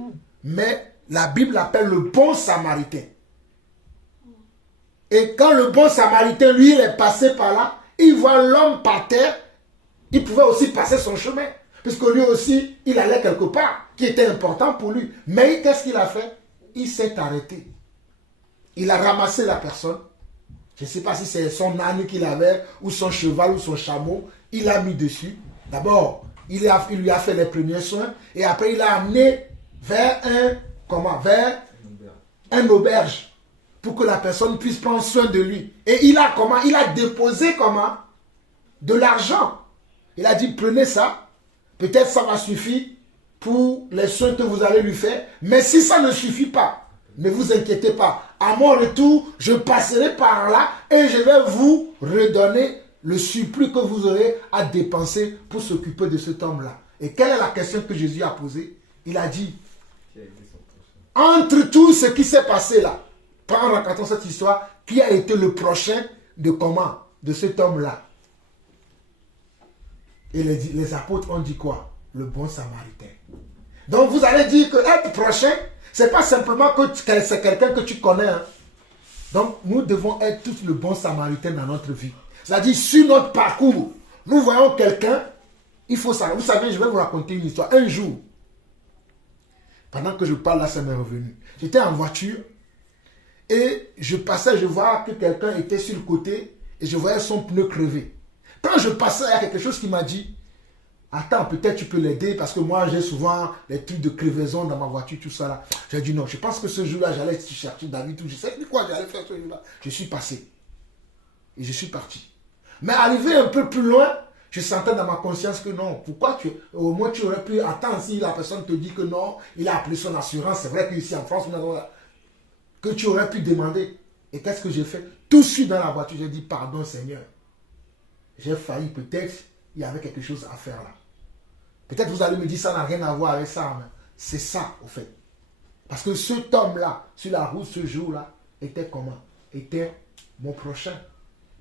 Mais la Bible l'appelle le bon samaritain. Et quand le bon samaritain, lui, il est passé par là, il voit l'homme par terre, il pouvait aussi passer son chemin. Puisque lui aussi, il allait quelque part, qui était important pour lui. Mais qu'est-ce qu'il a fait? Il s'est arrêté. Il a ramassé la personne. Je ne sais pas si c'est son âne qu'il avait, ou son cheval, ou son chameau. Il l'a mis dessus. D'abord, il lui a fait les premiers soins. Et après, il l'a amené vers un auberge. Pour que la personne puisse prendre soin de lui. Et il a déposé de l'argent. Il a dit, prenez ça. Peut-être ça va suffire pour les soins que vous allez lui faire. Mais si ça ne suffit pas, ne vous inquiétez pas. À mon retour, je passerai par là et je vais vous redonner le surplus que vous aurez à dépenser pour s'occuper de cet homme-là. Et quelle est la question que Jésus a posée? Il a dit, entre tout ce qui s'est passé là, en racontant cette histoire, qui a été le prochain de cet homme-là? Et les apôtres ont dit quoi? Le bon samaritain. Donc vous allez dire que être prochain, c'est pas simplement que c'est quelqu'un que tu connais. Hein. Donc, nous devons être tous le bon samaritain dans notre vie. C'est-à-dire, sur notre parcours, nous voyons quelqu'un, il faut ça. Vous savez, je vais vous raconter une histoire. Un jour, pendant que je parle là, ça m'est revenu. J'étais en voiture et je passais, je vois que quelqu'un était sur le côté et je voyais son pneu crevé. Quand je passais, il y a quelque chose qui m'a dit, attends, peut-être tu peux l'aider parce que moi j'ai souvent les trucs de crevaison dans ma voiture, tout ça là. J'ai dit non, je pense que ce jour-là j'allais chercher David, je sais plus quoi j'allais faire ce jour-là. Je suis passé et je suis parti. Mais arrivé un peu plus loin, je sentais dans ma conscience que non, pourquoi au moins tu aurais pu attendre si la personne te dit que non, il a appelé son assurance, c'est vrai qu'ici en France, que tu aurais pu demander. Et qu'est-ce que j'ai fait? Tout de suite dans la voiture, j'ai dit pardon Seigneur. J'ai failli, peut-être il y avait quelque chose à faire là. Peut-être vous allez me dire ça n'a rien à voir avec ça, mais c'est ça au fait. Parce que cet homme-là, sur la route ce jour-là, était comment? Était mon prochain.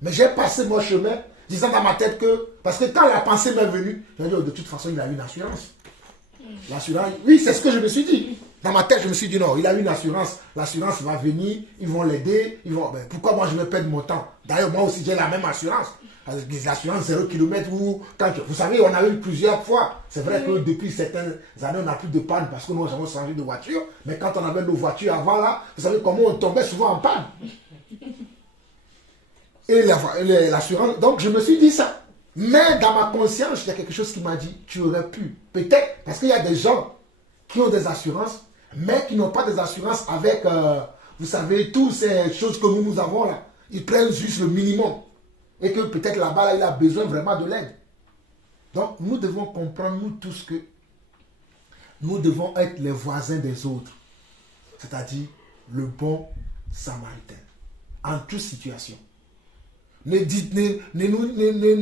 Mais j'ai passé mon chemin, disant dans ma tête que, parce que quand la pensée m'est venue, j'ai dit, oh, de toute façon, il a une assurance. L'assurance, oui, c'est ce que je me suis dit. Dans ma tête, je me suis dit, non, il a une assurance. L'assurance va venir, ils vont l'aider. Pourquoi moi, je vais perdre mon temps? D'ailleurs, moi aussi, j'ai la même assurance. Les assurances 0 km où, vous savez, on a eu plusieurs fois. C'est vrai que depuis certaines années, on n'a plus de panne parce que nous avons changé de voiture. Mais quand on avait nos voitures avant là, vous savez comment on tombait souvent en panne. et l'assurance. Donc je me suis dit ça. Mais dans ma conscience, il y a quelque chose qui m'a dit, tu aurais pu. Peut-être, parce qu'il y a des gens qui ont des assurances, mais qui n'ont pas des assurances avec, vous savez, toutes ces choses que nous avons là. Ils prennent juste le minimum. Et que peut-être là-bas, là, il a besoin vraiment de l'aide. Donc nous devons comprendre, nous tous, que nous devons être les voisins des autres. C'est-à-dire le bon samaritain. En toute situation. Ne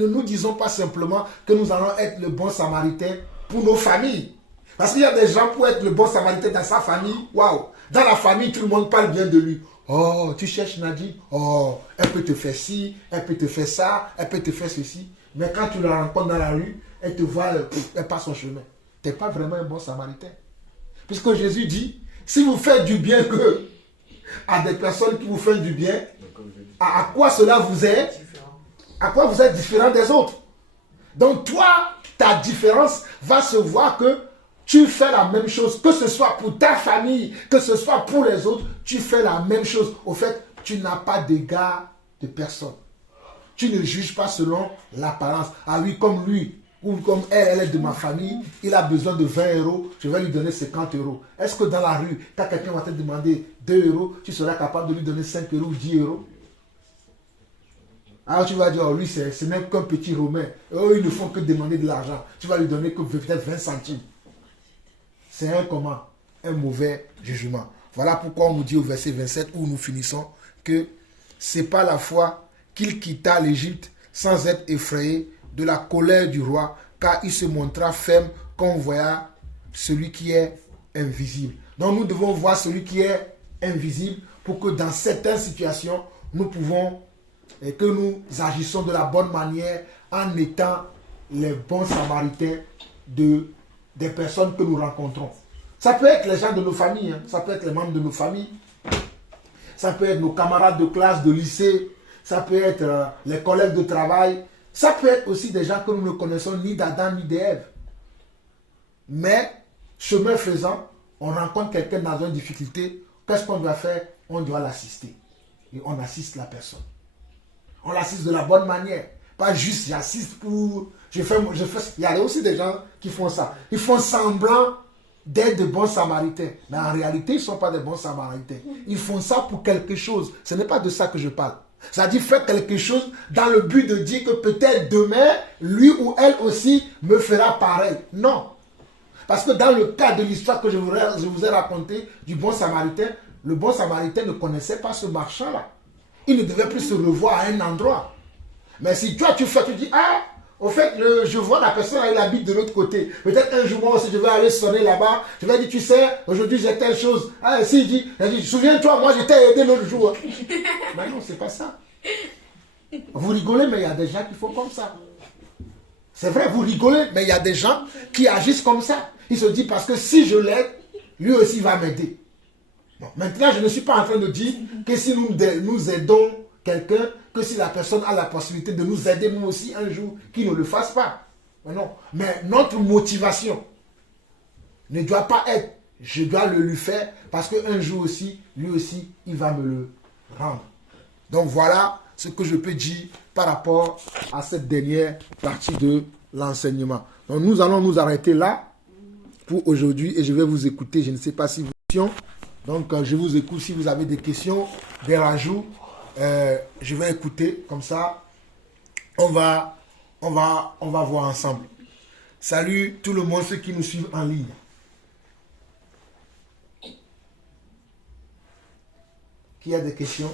nous disons pas simplement que nous allons être le bon samaritain pour nos familles. Parce qu'il y a des gens pour être le bon samaritain dans sa famille. Waouh! Dans la famille, tout le monde parle bien de lui. Oh, tu cherches Nadine? Oh, elle peut te faire ci, elle peut te faire ça, elle peut te faire ceci. Mais quand tu la rencontres dans la rue, elle te voit, elle passe son chemin. Tu n'es pas vraiment un bon samaritain. Puisque Jésus dit, si vous faites du bien à des personnes qui vous font du bien, à quoi cela vous est? À quoi vous êtes différent des autres? Donc toi, ta différence va se voir que tu fais la même chose, que ce soit pour ta famille, que ce soit pour les autres, tu fais la même chose. Au fait, tu n'as pas d'égard de personne. Tu ne juges pas selon l'apparence. Ah oui, comme lui, ou comme elle est de ma famille, il a besoin de 20 euros, je vais lui donner 50 euros. Est-ce que dans la rue, quand quelqu'un va te demander 2 euros, tu seras capable de lui donner 5 euros ou 10 euros? Alors tu vas dire, oh, lui, ce n'est qu'un petit Romain. Oh, ils ne font que demander de l'argent. Tu vas lui donner que peut-être 20 centimes. C'est un mauvais jugement. Voilà pourquoi on nous dit au verset 27 où nous finissons que c'est pas la foi qu'il quitta l'Égypte sans être effrayé de la colère du roi, car il se montra ferme quand on voya celui qui est invisible. Donc nous devons voir celui qui est invisible pour que dans certaines situations, nous pouvons et que nous agissons de la bonne manière en étant les bons samaritains des personnes que nous rencontrons. Ça peut être les gens de nos familles, hein. Ça peut être les membres de nos familles, ça peut être nos camarades de classe, de lycée, ça peut être les collègues de travail, ça peut être aussi des gens que nous ne connaissons ni d'Adam ni d'Ève. Mais, chemin faisant, on rencontre quelqu'un dans une difficulté, qu'est-ce qu'on doit faire? On doit l'assister. Et on assiste la personne. On l'assiste de la bonne manière. Pas juste j'assiste pour... Je fais. Il y a aussi des gens qui font ça. Ils font semblant d'être de bons samaritains. Mais en réalité, ils ne sont pas des bons samaritains. Ils font ça pour quelque chose. Ce n'est pas de ça que je parle. C'est-à-dire faire quelque chose dans le but de dire que peut-être demain, lui ou elle aussi me fera pareil. Non. Parce que dans le cas de l'histoire que je vous ai raconté du bon samaritain, le bon samaritain ne connaissait pas ce marchand-là. Il ne devait plus se revoir à un endroit. Mais si toi tu dis, ah, au fait, je vois la personne, elle habite de l'autre côté. Peut-être un jour, moi aussi, je vais aller sonner là-bas. Je vais dire, tu sais, aujourd'hui j'ai telle chose. Ah, si, il dit, souviens-toi, moi je t'ai aidé l'autre jour. Mais non, c'est pas ça. Vous rigolez, mais il y a des gens qui font comme ça. C'est vrai, vous rigolez, mais il y a des gens qui agissent comme ça. Ils se disent, parce que si je l'aide, lui aussi va m'aider. Bon, maintenant, je ne suis pas en train de dire que si nous aidons quelqu'un, que si la personne a la possibilité de nous aider nous aussi un jour, qu'il ne le fasse pas. Mais non. Mais notre motivation ne doit pas être, je dois le lui faire parce qu'un jour aussi, lui aussi, il va me le rendre. Donc voilà ce que je peux dire par rapport à cette dernière partie de l'enseignement. Donc nous allons nous arrêter là pour aujourd'hui et je vais vous écouter. Je ne sais pas si vous avez des questions. Donc je vous écoute si vous avez des questions, des rajouts. Je vais écouter comme ça. On va voir ensemble. Salut tout le monde, ceux qui nous suivent en ligne. Qui a des questions?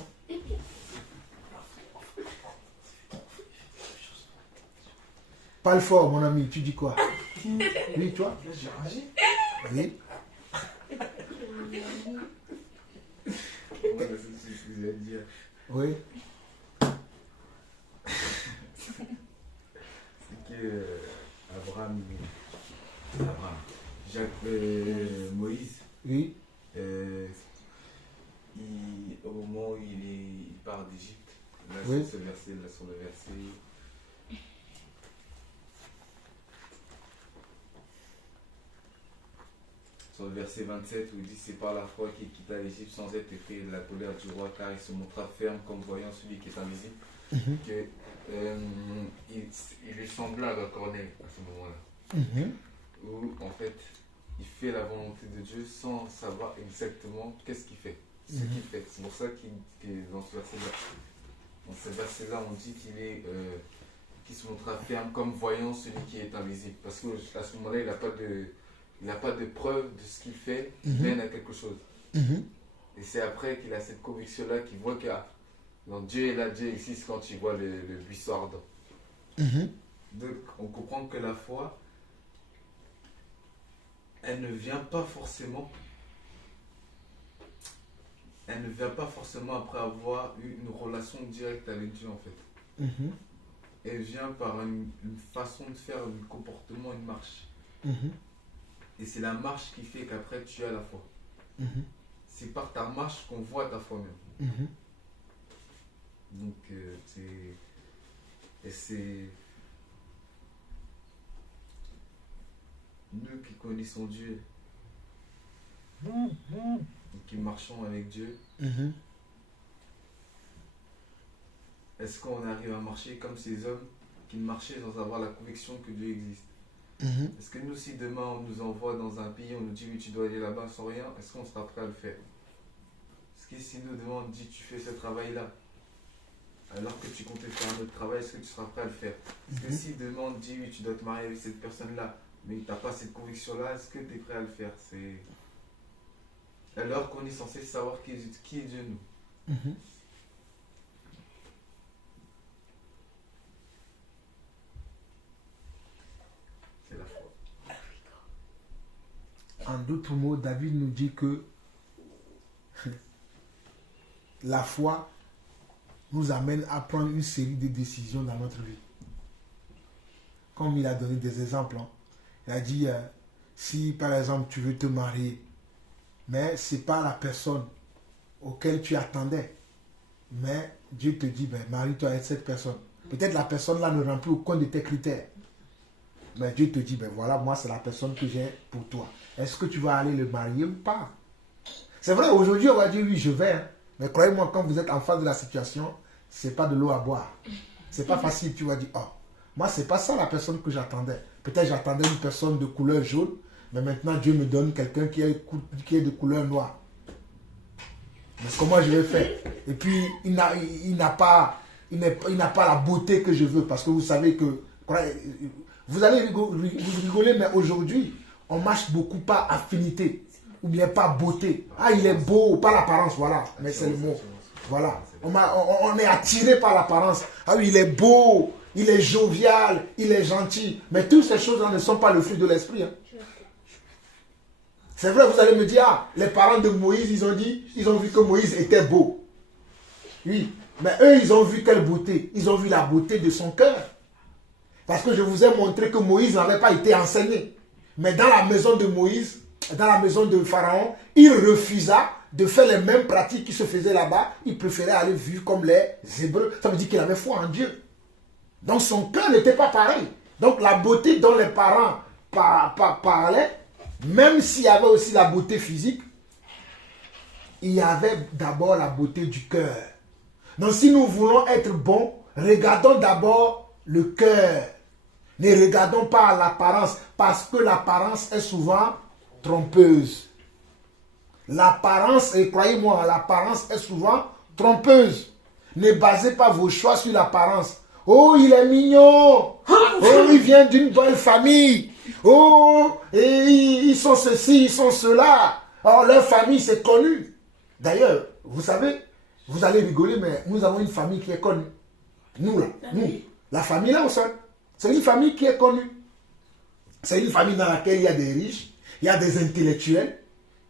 Parle fort, mon ami, tu dis quoi? Oui, toi? Oui. Oui. C'est que Moïse, Oui. au moment où il part d'Égypte, là, Oui. sur le verset. Sur le verset 27 où il dit c'est par la foi qu'il quitta l'Égypte sans être effrayé de la colère du roi car il se montra ferme comme voyant celui qui est invisible. que, il est semblable à Corneille à ce moment-là. Où en fait, il fait la volonté de Dieu sans savoir exactement qu'est-ce qu'il fait. Ce qu'il fait. C'est pour ça que dans ce verset-là, on dit qu'il se montrera ferme comme voyant celui qui est invisible. Parce qu'à ce moment-là, il n'a pas de preuve de ce qu'il fait, il mène à quelque chose. Et c'est après qu'il a cette conviction-là, qu'il voit que donc Dieu est là, Dieu est ici, c'est quand il voit le buisson ardent. Donc on comprend que la foi, elle ne vient pas forcément après avoir eu une relation directe avec Dieu en fait. Elle vient par une façon de faire, un comportement, une marche. Et c'est la marche qui fait qu'après tu as la foi. C'est par ta marche qu'on voit ta foi même. Donc c'est nous qui connaissons Dieu et qui marchons avec Dieu. Est-ce qu'on arrive à marcher comme ces hommes qui marchaient sans avoir la conviction que Dieu existe? Est-ce que nous, si demain on nous envoie dans un pays, on nous dit oui, tu dois aller là-bas sans rien, est-ce qu'on sera prêt à le faire? Est-ce que si nous demain on dit tu fais ce travail-là, alors que tu comptais faire un autre travail, est-ce que tu seras prêt à le faire? Est-ce que si demain on dit oui, tu dois te marier avec cette personne-là, mais tu n'as pas cette conviction-là, est-ce que tu es prêt à le faire? Alors qu'on est censé savoir qui est Dieu, nous. C'est la foi. En d'autres mots, David nous dit que la foi nous amène à prendre une série de décisions dans notre vie. Comme il a donné des exemples. Il a dit, si par exemple tu veux te marier, mais ce n'est pas la personne auquel tu attendais, mais Dieu te dit, marie-toi avec cette personne. Peut-être la personne là ne remplit aucun de tes critères. Mais Dieu te dit, voilà, moi c'est la personne que j'ai pour toi. Est-ce que tu vas aller le marier ou pas? C'est vrai, aujourd'hui on va dire oui, je vais. Mais croyez-moi, quand vous êtes en face de la situation, c'est pas de l'eau à boire. C'est pas facile, tu vas dire, oh, moi c'est pas ça la personne que j'attendais. Peut-être j'attendais une personne de couleur jaune, mais maintenant Dieu me donne quelqu'un qui est de couleur noire. Mais comment je vais faire? Et puis il n'a pas la beauté que je veux, parce que vous savez que, vous allez rigoler, mais aujourd'hui, on marche beaucoup par affinité, ou bien par beauté. Ah, il est beau, pas l'apparence, voilà, mais c'est le mot. Voilà, on est attiré par l'apparence. Ah oui, il est beau, il est jovial, il est gentil, mais toutes ces choses-là ne sont pas le fruit de l'esprit. C'est vrai, vous allez me dire, les parents de Moïse, ils ont vu que Moïse était beau. Oui, mais eux, ils ont vu quelle beauté? Ils ont vu la beauté de son cœur. Parce que je vous ai montré que Moïse n'avait pas été enseigné. Mais dans la maison de Moïse, dans la maison de Pharaon, il refusa de faire les mêmes pratiques qui se faisaient là-bas. Il préférait aller vivre comme les Hébreux. Ça veut dire qu'il avait foi en Dieu. Donc son cœur n'était pas pareil. Donc la beauté dont les parents parlaient, même s'il y avait aussi la beauté physique, il y avait d'abord la beauté du cœur. Donc si nous voulons être bons, regardons d'abord le cœur. Ne regardons pas l'apparence, parce que l'apparence est souvent trompeuse. L'apparence, et croyez-moi, l'apparence est souvent trompeuse. Ne basez pas vos choix sur l'apparence. Oh, il est mignon. Oh, il vient d'une bonne famille. Oh, et ils sont ceci, ils sont cela. Alors, leur famille, c'est connu. D'ailleurs, vous savez, vous allez rigoler, mais nous avons une famille qui est connue. Nous, là, nous. La famille, là, au sol. C'est une famille qui est connue. C'est une famille dans laquelle il y a des riches, il y a des intellectuels,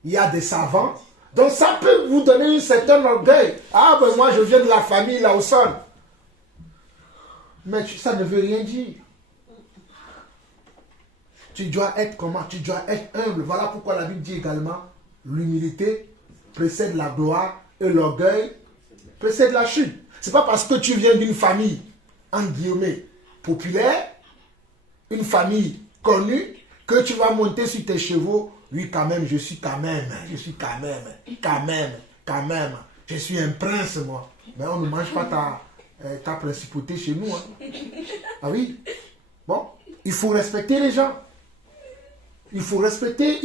il y a des savants. Donc ça peut vous donner un certain orgueil. Ah ben moi je viens de la famille là au sol. Mais ça ne veut rien dire. Tu dois être comment? Tu dois être humble. Voilà pourquoi la Bible dit également, l'humilité précède la gloire et l'orgueil précède la chute. C'est pas parce que tu viens d'une famille, en guillemets, populaire, une famille connue, que tu vas monter sur tes chevaux. Oui, quand même, je suis quand même, je suis quand même, je suis un prince, moi. Mais on ne mange pas ta principauté chez nous. Hein. Ah oui. Bon, il faut respecter les gens. Il faut respecter.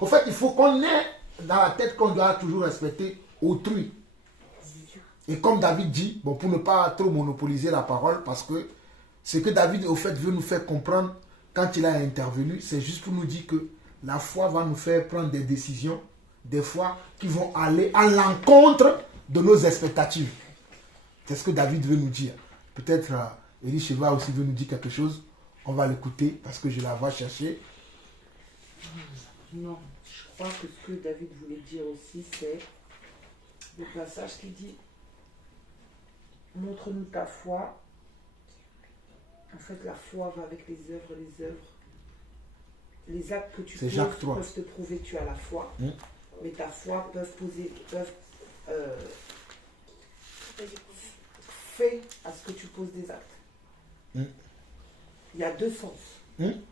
En fait, il faut qu'on ait dans la tête qu'on doit toujours respecter autrui. Et comme David dit, bon, pour ne pas trop monopoliser la parole, parce que ce que David, au fait, veut nous faire comprendre quand il a intervenu, c'est juste pour nous dire que la foi va nous faire prendre des décisions, des fois, qui vont aller à l'encontre de nos expectatives. C'est ce que David veut nous dire. Peut-être Élie Sheva aussi veut nous dire quelque chose. On va l'écouter parce que je la vois chercher. Non, je crois que ce que David voulait dire aussi, c'est le passage qui dit montre-nous ta foi. En fait, la foi va avec les œuvres. Les actes que tu poses peuvent te prouver que tu as la foi, mais ta foi peuvent fait à ce que tu poses des actes. Il y a deux sens. Il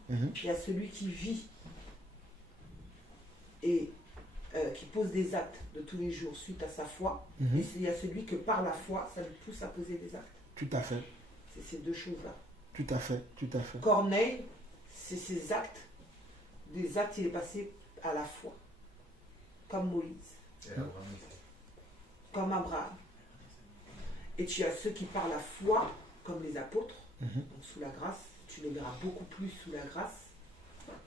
y a celui qui vit et qui pose des actes de tous les jours suite à sa foi, et il y a celui que par la foi, ça lui pousse à poser des actes. Tout à fait. C'est ces deux choses-là. Tout à fait. Corneille, c'est ses actes. Des actes, il est passé à la foi. Comme Moïse. Comme Abraham. Et tu as ceux qui par la foi, comme les apôtres, donc sous la grâce, tu les verras beaucoup plus sous la grâce.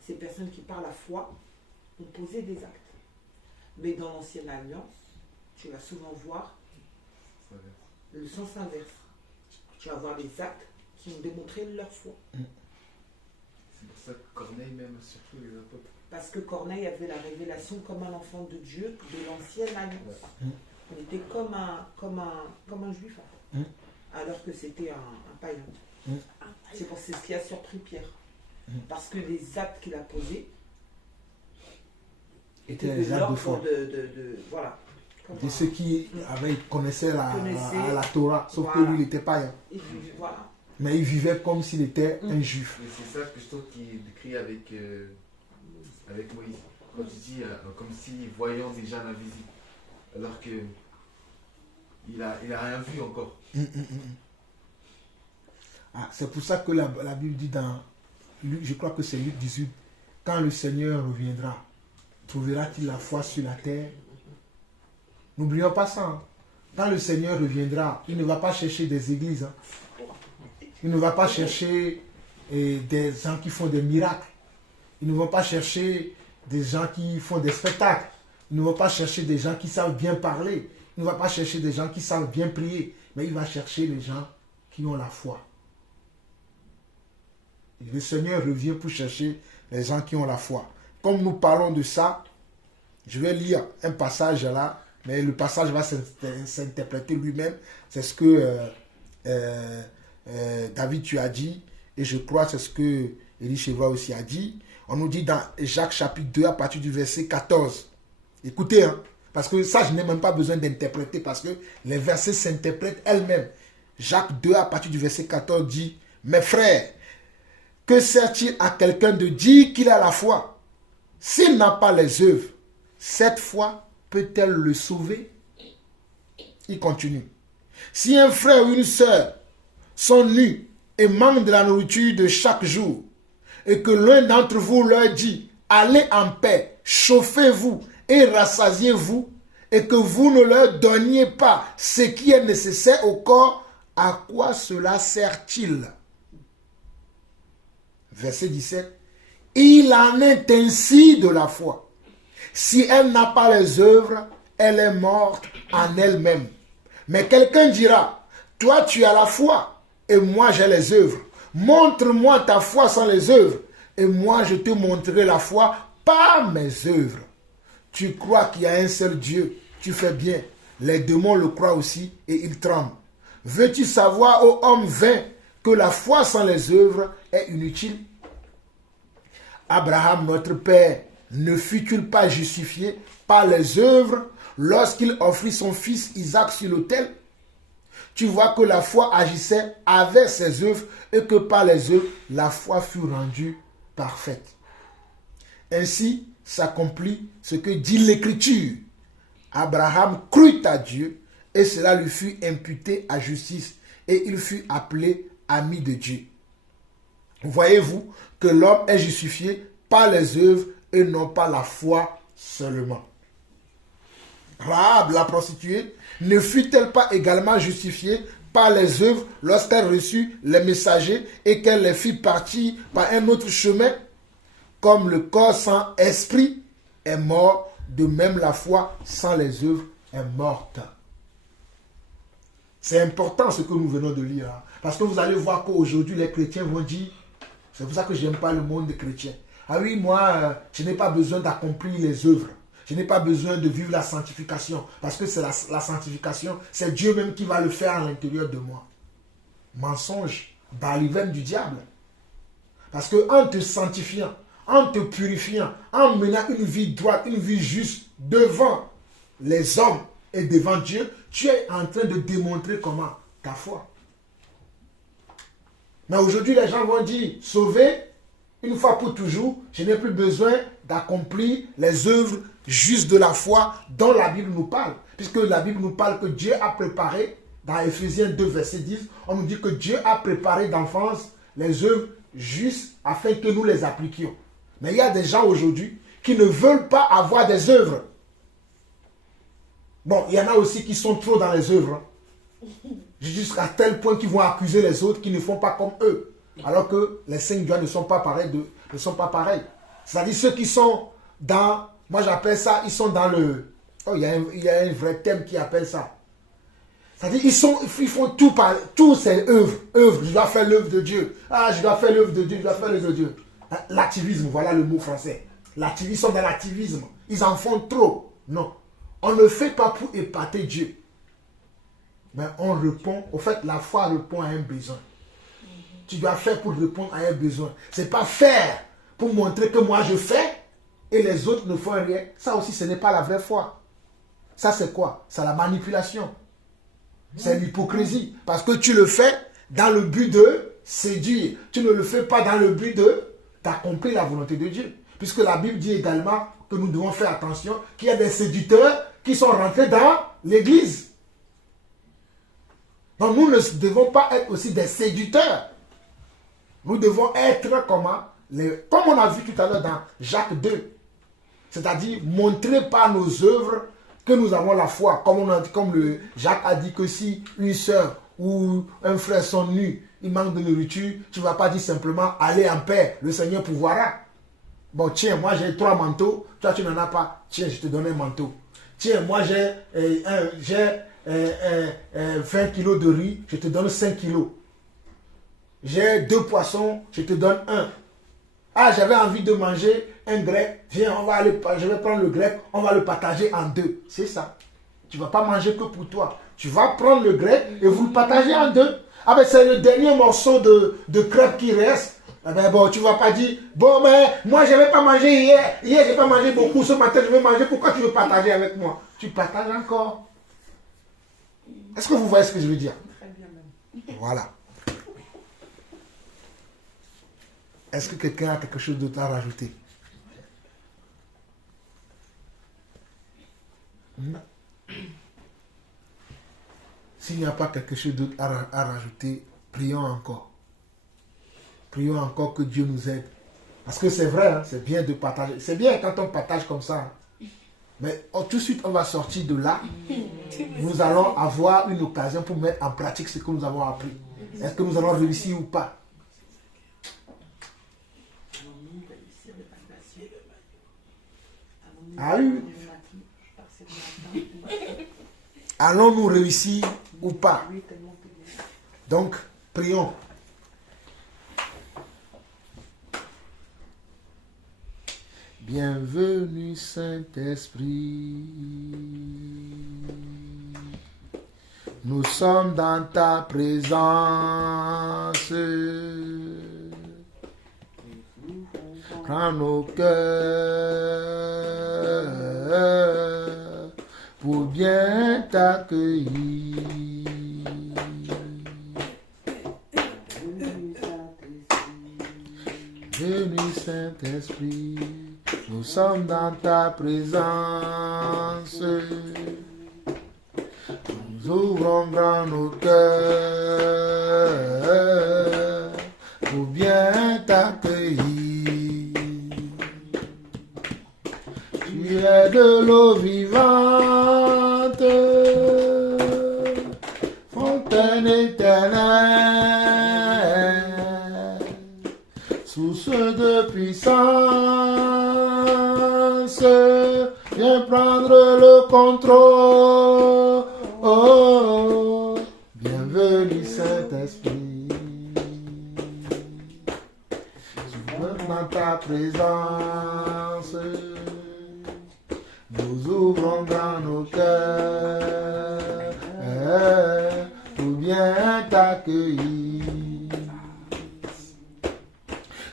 Ces personnes qui par la foi ont posé des actes. Mais dans l'ancienne alliance, tu vas souvent voir le sens inverse. Tu vas voir les actes qui ont démontré leur foi. C'est pour ça que Corneille même, surtout les apôtres. Parce que Corneille avait la révélation comme un enfant de Dieu de l'ancienne alliance. Il était comme un juif, alors que c'était un païen. C'est pour ce qui a surpris Pierre. Parce que les actes qu'il a posés étaient les actes de foi. Voilà. De ceux qui connaissaient la Torah, sauf que lui, il était païen. Voilà. Mais il vivait comme s'il était un juif. Et c'est ça que je trouve qu'il décrit avec Moïse. Quand tu dis comme si voyant déjà l'invisible. Alors que il a rien vu encore. Ah, c'est pour ça que la Bible dit dans Luc, je crois que c'est Luc 18, quand le Seigneur reviendra, trouvera-t-il la foi sur la terre? N'oublions pas ça. Hein. Quand le Seigneur reviendra, il ne va pas chercher des églises. Hein. Il ne va pas chercher des gens qui font des miracles. Il ne va pas chercher des gens qui font des spectacles. Il ne va pas chercher des gens qui savent bien parler. Il ne va pas chercher des gens qui savent bien prier. Mais il va chercher les gens qui ont la foi. Et le Seigneur revient pour chercher les gens qui ont la foi. Comme nous parlons de ça, je vais lire un passage là, mais le passage va s'interpréter lui-même. C'est ce que David, tu as dit, et je crois que c'est ce que Élie Sheva aussi a dit. On nous dit dans Jacques chapitre 2 à partir du verset 14. Écoutez, hein, parce que ça, je n'ai même pas besoin d'interpréter, parce que les versets s'interprètent elles-mêmes. Jacques 2 à partir du verset 14 dit, « Mes frères, que sert-il à quelqu'un de dire qu'il a la foi? S'il n'a pas les œuvres, cette foi peut-elle le sauver ?» Il continue. « Si un frère ou une sœur sont nus et manquent de la nourriture de chaque jour, et que l'un d'entre vous leur dit, allez en paix, chauffez-vous et rassasiez-vous, et que vous ne leur donniez pas ce qui est nécessaire au corps, à quoi cela sert-il? » Verset 17. Il en est ainsi de la foi. Si elle n'a pas les œuvres, elle est morte en elle-même. Mais quelqu'un dira, toi tu as la foi, et moi j'ai les œuvres. Montre-moi ta foi sans les œuvres, et moi je te montrerai la foi par mes œuvres. Tu crois qu'il y a un seul Dieu, tu fais bien. Les démons le croient aussi, et ils tremblent. Veux-tu savoir, ô homme vain, que la foi sans les œuvres est inutile? Abraham, notre père, ne fut-il pas justifié par les œuvres lorsqu'il offrit son fils Isaac sur l'autel? Tu vois que la foi agissait avec ses œuvres et que par les œuvres, la foi fut rendue parfaite. Ainsi s'accomplit ce que dit l'Écriture. Abraham crut à Dieu et cela lui fut imputé à justice, et il fut appelé ami de Dieu. Voyez-vous que l'homme est justifié par les œuvres et non par la foi seulement. Rahab, la prostituée, ne fut-elle pas également justifiée par les œuvres lorsqu'elle reçut les messagers et qu'elle les fit partir par un autre chemin? Comme le corps sans esprit est mort, de même la foi sans les œuvres est morte. C'est important ce que nous venons de lire. Parce que vous allez voir qu'aujourd'hui les chrétiens vont dire, c'est pour ça que je n'aime pas le monde des chrétiens. Ah oui, moi, je n'ai pas besoin d'accomplir les œuvres. Je n'ai pas besoin de vivre la sanctification. Parce que c'est la sanctification, c'est Dieu même qui va le faire à l'intérieur de moi. Mensonge, baliverne du diable. Parce qu'en te sanctifiant, en te purifiant, en menant une vie droite, une vie juste devant les hommes et devant Dieu, tu es en train de démontrer comment? Ta foi. Mais aujourd'hui, les gens vont dire, sauvé, une fois pour toujours, je n'ai plus besoin d'accomplir les œuvres justes de la foi dont la Bible nous parle. Puisque la Bible nous parle que Dieu a préparé, dans Ephésiens 2, verset 10, on nous dit que Dieu a préparé d'enfance les œuvres justes afin que nous les appliquions. Mais il y a des gens aujourd'hui qui ne veulent pas avoir des œuvres. Bon, il y en a aussi qui sont trop dans les œuvres. Jusqu'à tel point qu'ils vont accuser les autres qui ne font pas comme eux. Alors que les 5 doigts ne sont pas pareils. C'est-à-dire ceux qui sont dans, moi j'appelle ça, ils sont dans le, oh, il y a un vrai thème qui appelle ça. C'est-à-dire ils font tous ces œuvres, je dois faire l'œuvre de Dieu. Ah, je dois faire l'œuvre de Dieu, je dois faire l'œuvre de Dieu. L'activisme, voilà le mot français. Ils sont dans l'activisme. Ils en font trop. Non. On ne fait pas pour épater Dieu. Mais on répond, au fait, la foi répond à un besoin. Tu dois faire pour répondre à un besoin. Ce n'est pas faire pour montrer que moi je fais et les autres ne font rien. Ça aussi, ce n'est pas la vraie foi. Ça, c'est quoi? C'est la manipulation. C'est l'hypocrisie. Parce que tu le fais dans le but de séduire. Tu ne le fais pas dans le but d'accomplir la volonté de Dieu. Puisque la Bible dit également que nous devons faire attention qu'il y a des séducteurs qui sont rentrés dans l'église. Donc nous ne devons pas être aussi des séducteurs. Nous devons être comme on a vu tout à l'heure dans Jacques 2. C'est-à-dire montrer par nos œuvres que nous avons la foi. Jacques a dit que si une soeur ou un frère sont nus, il manque de nourriture, tu ne vas pas dire simplement allez en paix, le Seigneur pourvoira. Bon, tiens, moi j'ai 3 manteaux, toi tu n'en as pas, tiens, je te donne un manteau. Tiens, moi j'ai 20 kilos de riz, je te donne 5 kilos. J'ai 2 poissons, je te donne 1. Ah, j'avais envie de manger un grec, viens, je vais prendre le grec, on va le partager en 2. C'est ça. Tu ne vas pas manger que pour toi. Tu vas prendre le grec et vous le partagez en 2. Ah ben c'est le dernier morceau de crêpe qui reste. Ah ben bon, tu ne vas pas dire, bon mais moi je n'avais pas mangé hier. Hier je n'ai pas mangé beaucoup, ce matin je vais manger, pourquoi tu veux partager avec moi? Tu partages encore. Est-ce que vous voyez ce que je veux dire? Très bien même. Voilà. Est-ce que quelqu'un a quelque chose d'autre à rajouter? S'il n'y a pas quelque chose d'autre à rajouter, prions encore. Prions encore que Dieu nous aide. Parce que c'est vrai, hein, c'est bien de partager. C'est bien quand on partage comme ça. Hein. Mais tout de suite, on va sortir de là. Nous allons avoir une occasion pour mettre en pratique ce que nous avons appris. Est-ce que nous allons réussir ou pas? Ah oui. Allons-nous réussir ou pas? Donc, prions. Bienvenue Saint-Esprit. Nous sommes dans ta présence. Prends nos cœurs pour bien t'accueillir. Venu Saint-Esprit, nous sommes dans ta présence. Nous ouvrons grand nos cœurs pour bien t'accueillir. Tu es de l'eau vivante, fontaine éternelle, source de puissance, viens prendre le contrôle. Oh, bienvenue Saint-Esprit, dans ta présence, nous ouvrons dans nos cœurs pour bien t'accueillir.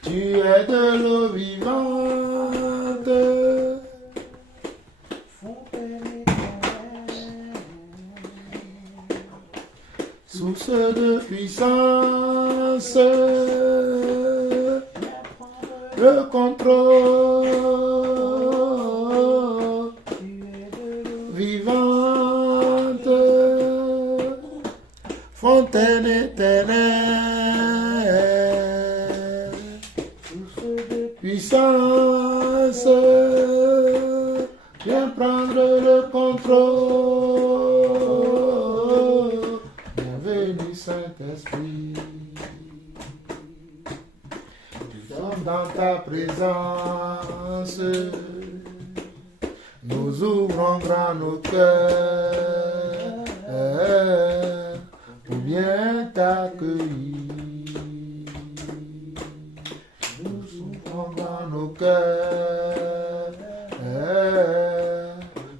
Tu es de l'eau vivante, source de puissance, le contrôle, vivante, fontaine éternelle, puissance, viens prendre le contrôle. Bienvenue Saint-Esprit, nous sommes dans ta présence, nous ouvrons grand nos cœurs pour bien t'accueillir. Nous ouvrons grand nos cœurs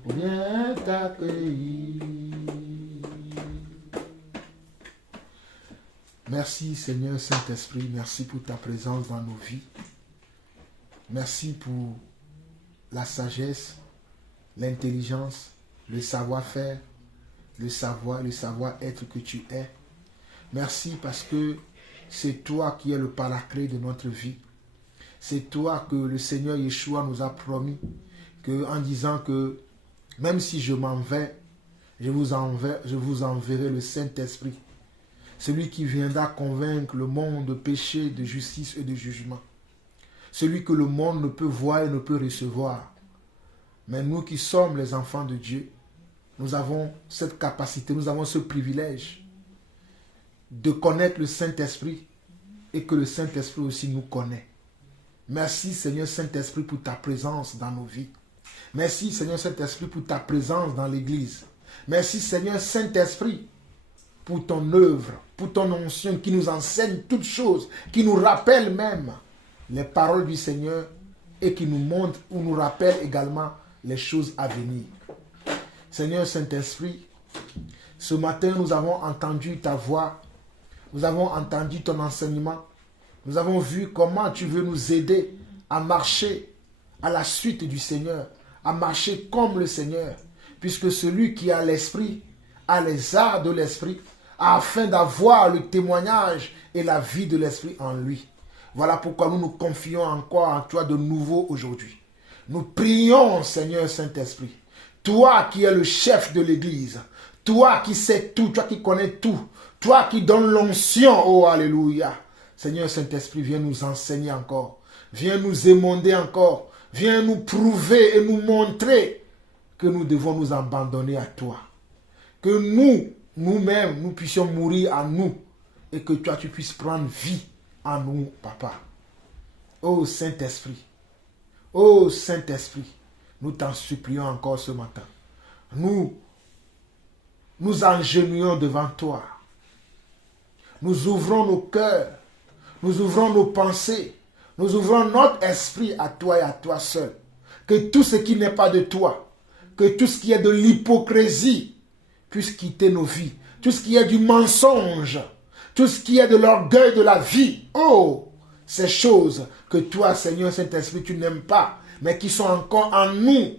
pour bien t'accueillir. Merci Seigneur Saint-Esprit, merci pour ta présence dans nos vies. Merci pour la sagesse, l'intelligence, le savoir-faire, le savoir-être que tu es. Merci parce que c'est toi qui es le paraclet de notre vie. C'est toi que le Seigneur Yeshua nous a promis en disant que même si je m'en vais, je vous enverrai le Saint-Esprit. Celui qui viendra convaincre le monde de péché, de justice et de jugement. Celui que le monde ne peut voir et ne peut recevoir. Mais nous qui sommes les enfants de Dieu, nous avons cette capacité, nous avons ce privilège de connaître le Saint-Esprit et que le Saint-Esprit aussi nous connaît. Merci Seigneur Saint-Esprit pour ta présence dans nos vies. Merci Seigneur Saint-Esprit pour ta présence dans l'Église. Merci Seigneur Saint-Esprit pour ton œuvre, pour ton onction qui nous enseigne toutes choses, qui nous rappelle même les paroles du Seigneur et qui nous montre ou nous rappelle également les choses à venir. Seigneur Saint-Esprit, ce matin nous avons entendu ta voix, nous avons entendu ton enseignement, nous avons vu comment tu veux nous aider à marcher à la suite du Seigneur, à marcher comme le Seigneur, puisque celui qui a l'Esprit a les arts de l'Esprit, afin d'avoir le témoignage et la vie de l'Esprit en lui. Voilà pourquoi nous nous confions encore en toi de nouveau aujourd'hui. Nous prions, Seigneur Saint-Esprit, toi qui es le chef de l'Église, toi qui sais tout, toi qui connais tout, toi qui donnes l'onction, oh Alléluia. Seigneur Saint-Esprit, viens nous enseigner encore, viens nous émonder encore, viens nous prouver et nous montrer que nous devons nous abandonner à toi. Que nous-mêmes, nous puissions mourir en nous et que toi, tu puisses prendre vie en nous, Papa. Oh Saint-Esprit, nous t'en supplions encore ce matin. Nous agenouillons devant toi. Nous ouvrons nos cœurs, nous ouvrons nos pensées, nous ouvrons notre esprit à toi et à toi seul. Que tout ce qui n'est pas de toi, que tout ce qui est de l'hypocrisie puisse quitter nos vies. Tout ce qui est du mensonge, tout ce qui est de l'orgueil de la vie. Oh, ces choses que toi, Seigneur Saint-Esprit, tu n'aimes pas, mais qui sont encore en nous,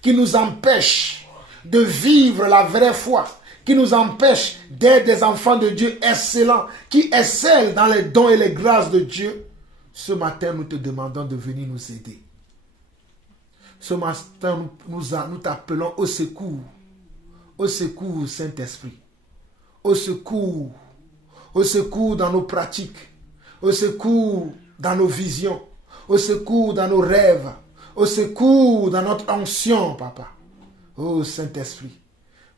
qui nous empêchent de vivre la vraie foi, qui nous empêchent d'être des enfants de Dieu excellents, qui excellent dans les dons et les grâces de Dieu. Ce matin, nous te demandons de venir nous aider. Ce matin, nous t'appelons au secours. Au secours, Saint-Esprit. Au secours. Au secours dans nos pratiques. Au secours dans nos visions. Au secours dans nos rêves. Au secours dans notre onction, papa. Oh Saint-Esprit.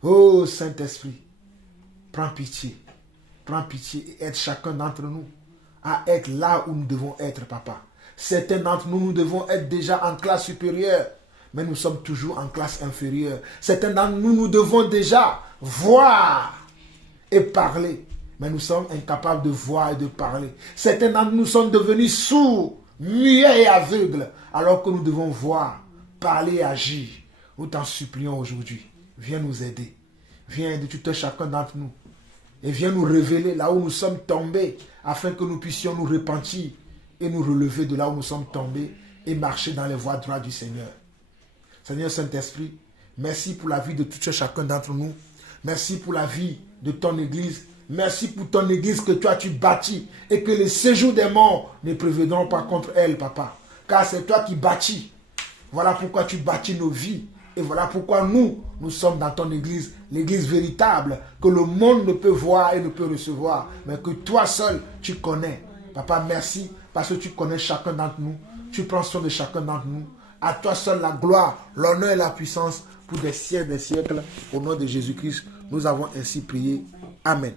Oh Saint-Esprit. Prends pitié. Prends pitié et aide chacun d'entre nous à être là où nous devons être, papa. Certains d'entre nous, nous devons être déjà en classe supérieure, mais nous sommes toujours en classe inférieure. Certains d'entre nous, nous devons déjà voir et parler, mais nous sommes incapables de voir et de parler. Certains d'entre nous sont devenus sourds, muets et aveugles, alors que nous devons voir, parler et agir. Nous t'en supplions aujourd'hui. Viens nous aider. Viens aider tout un chacun d'entre nous. Et viens nous révéler là où nous sommes tombés, afin que nous puissions nous repentir et nous relever de là où nous sommes tombés et marcher dans les voies droites du Seigneur. Seigneur Saint-Esprit, merci pour la vie de tout un chacun d'entre nous. Merci pour la vie de ton Église. Merci pour ton Église que toi tu bâtis et que les séjours des morts ne prévaudront pas contre elle, papa. Car c'est toi qui bâtis. Voilà pourquoi tu bâtis nos vies. Et voilà pourquoi nous sommes dans ton Église, l'Église véritable, que le monde ne peut voir et ne peut recevoir, mais que toi seul, tu connais. Papa, merci, parce que tu connais chacun d'entre nous. Tu prends soin de chacun d'entre nous. À toi seul la gloire, l'honneur et la puissance pour des siècles. Au nom de Jésus-Christ, nous avons ainsi prié. Amen.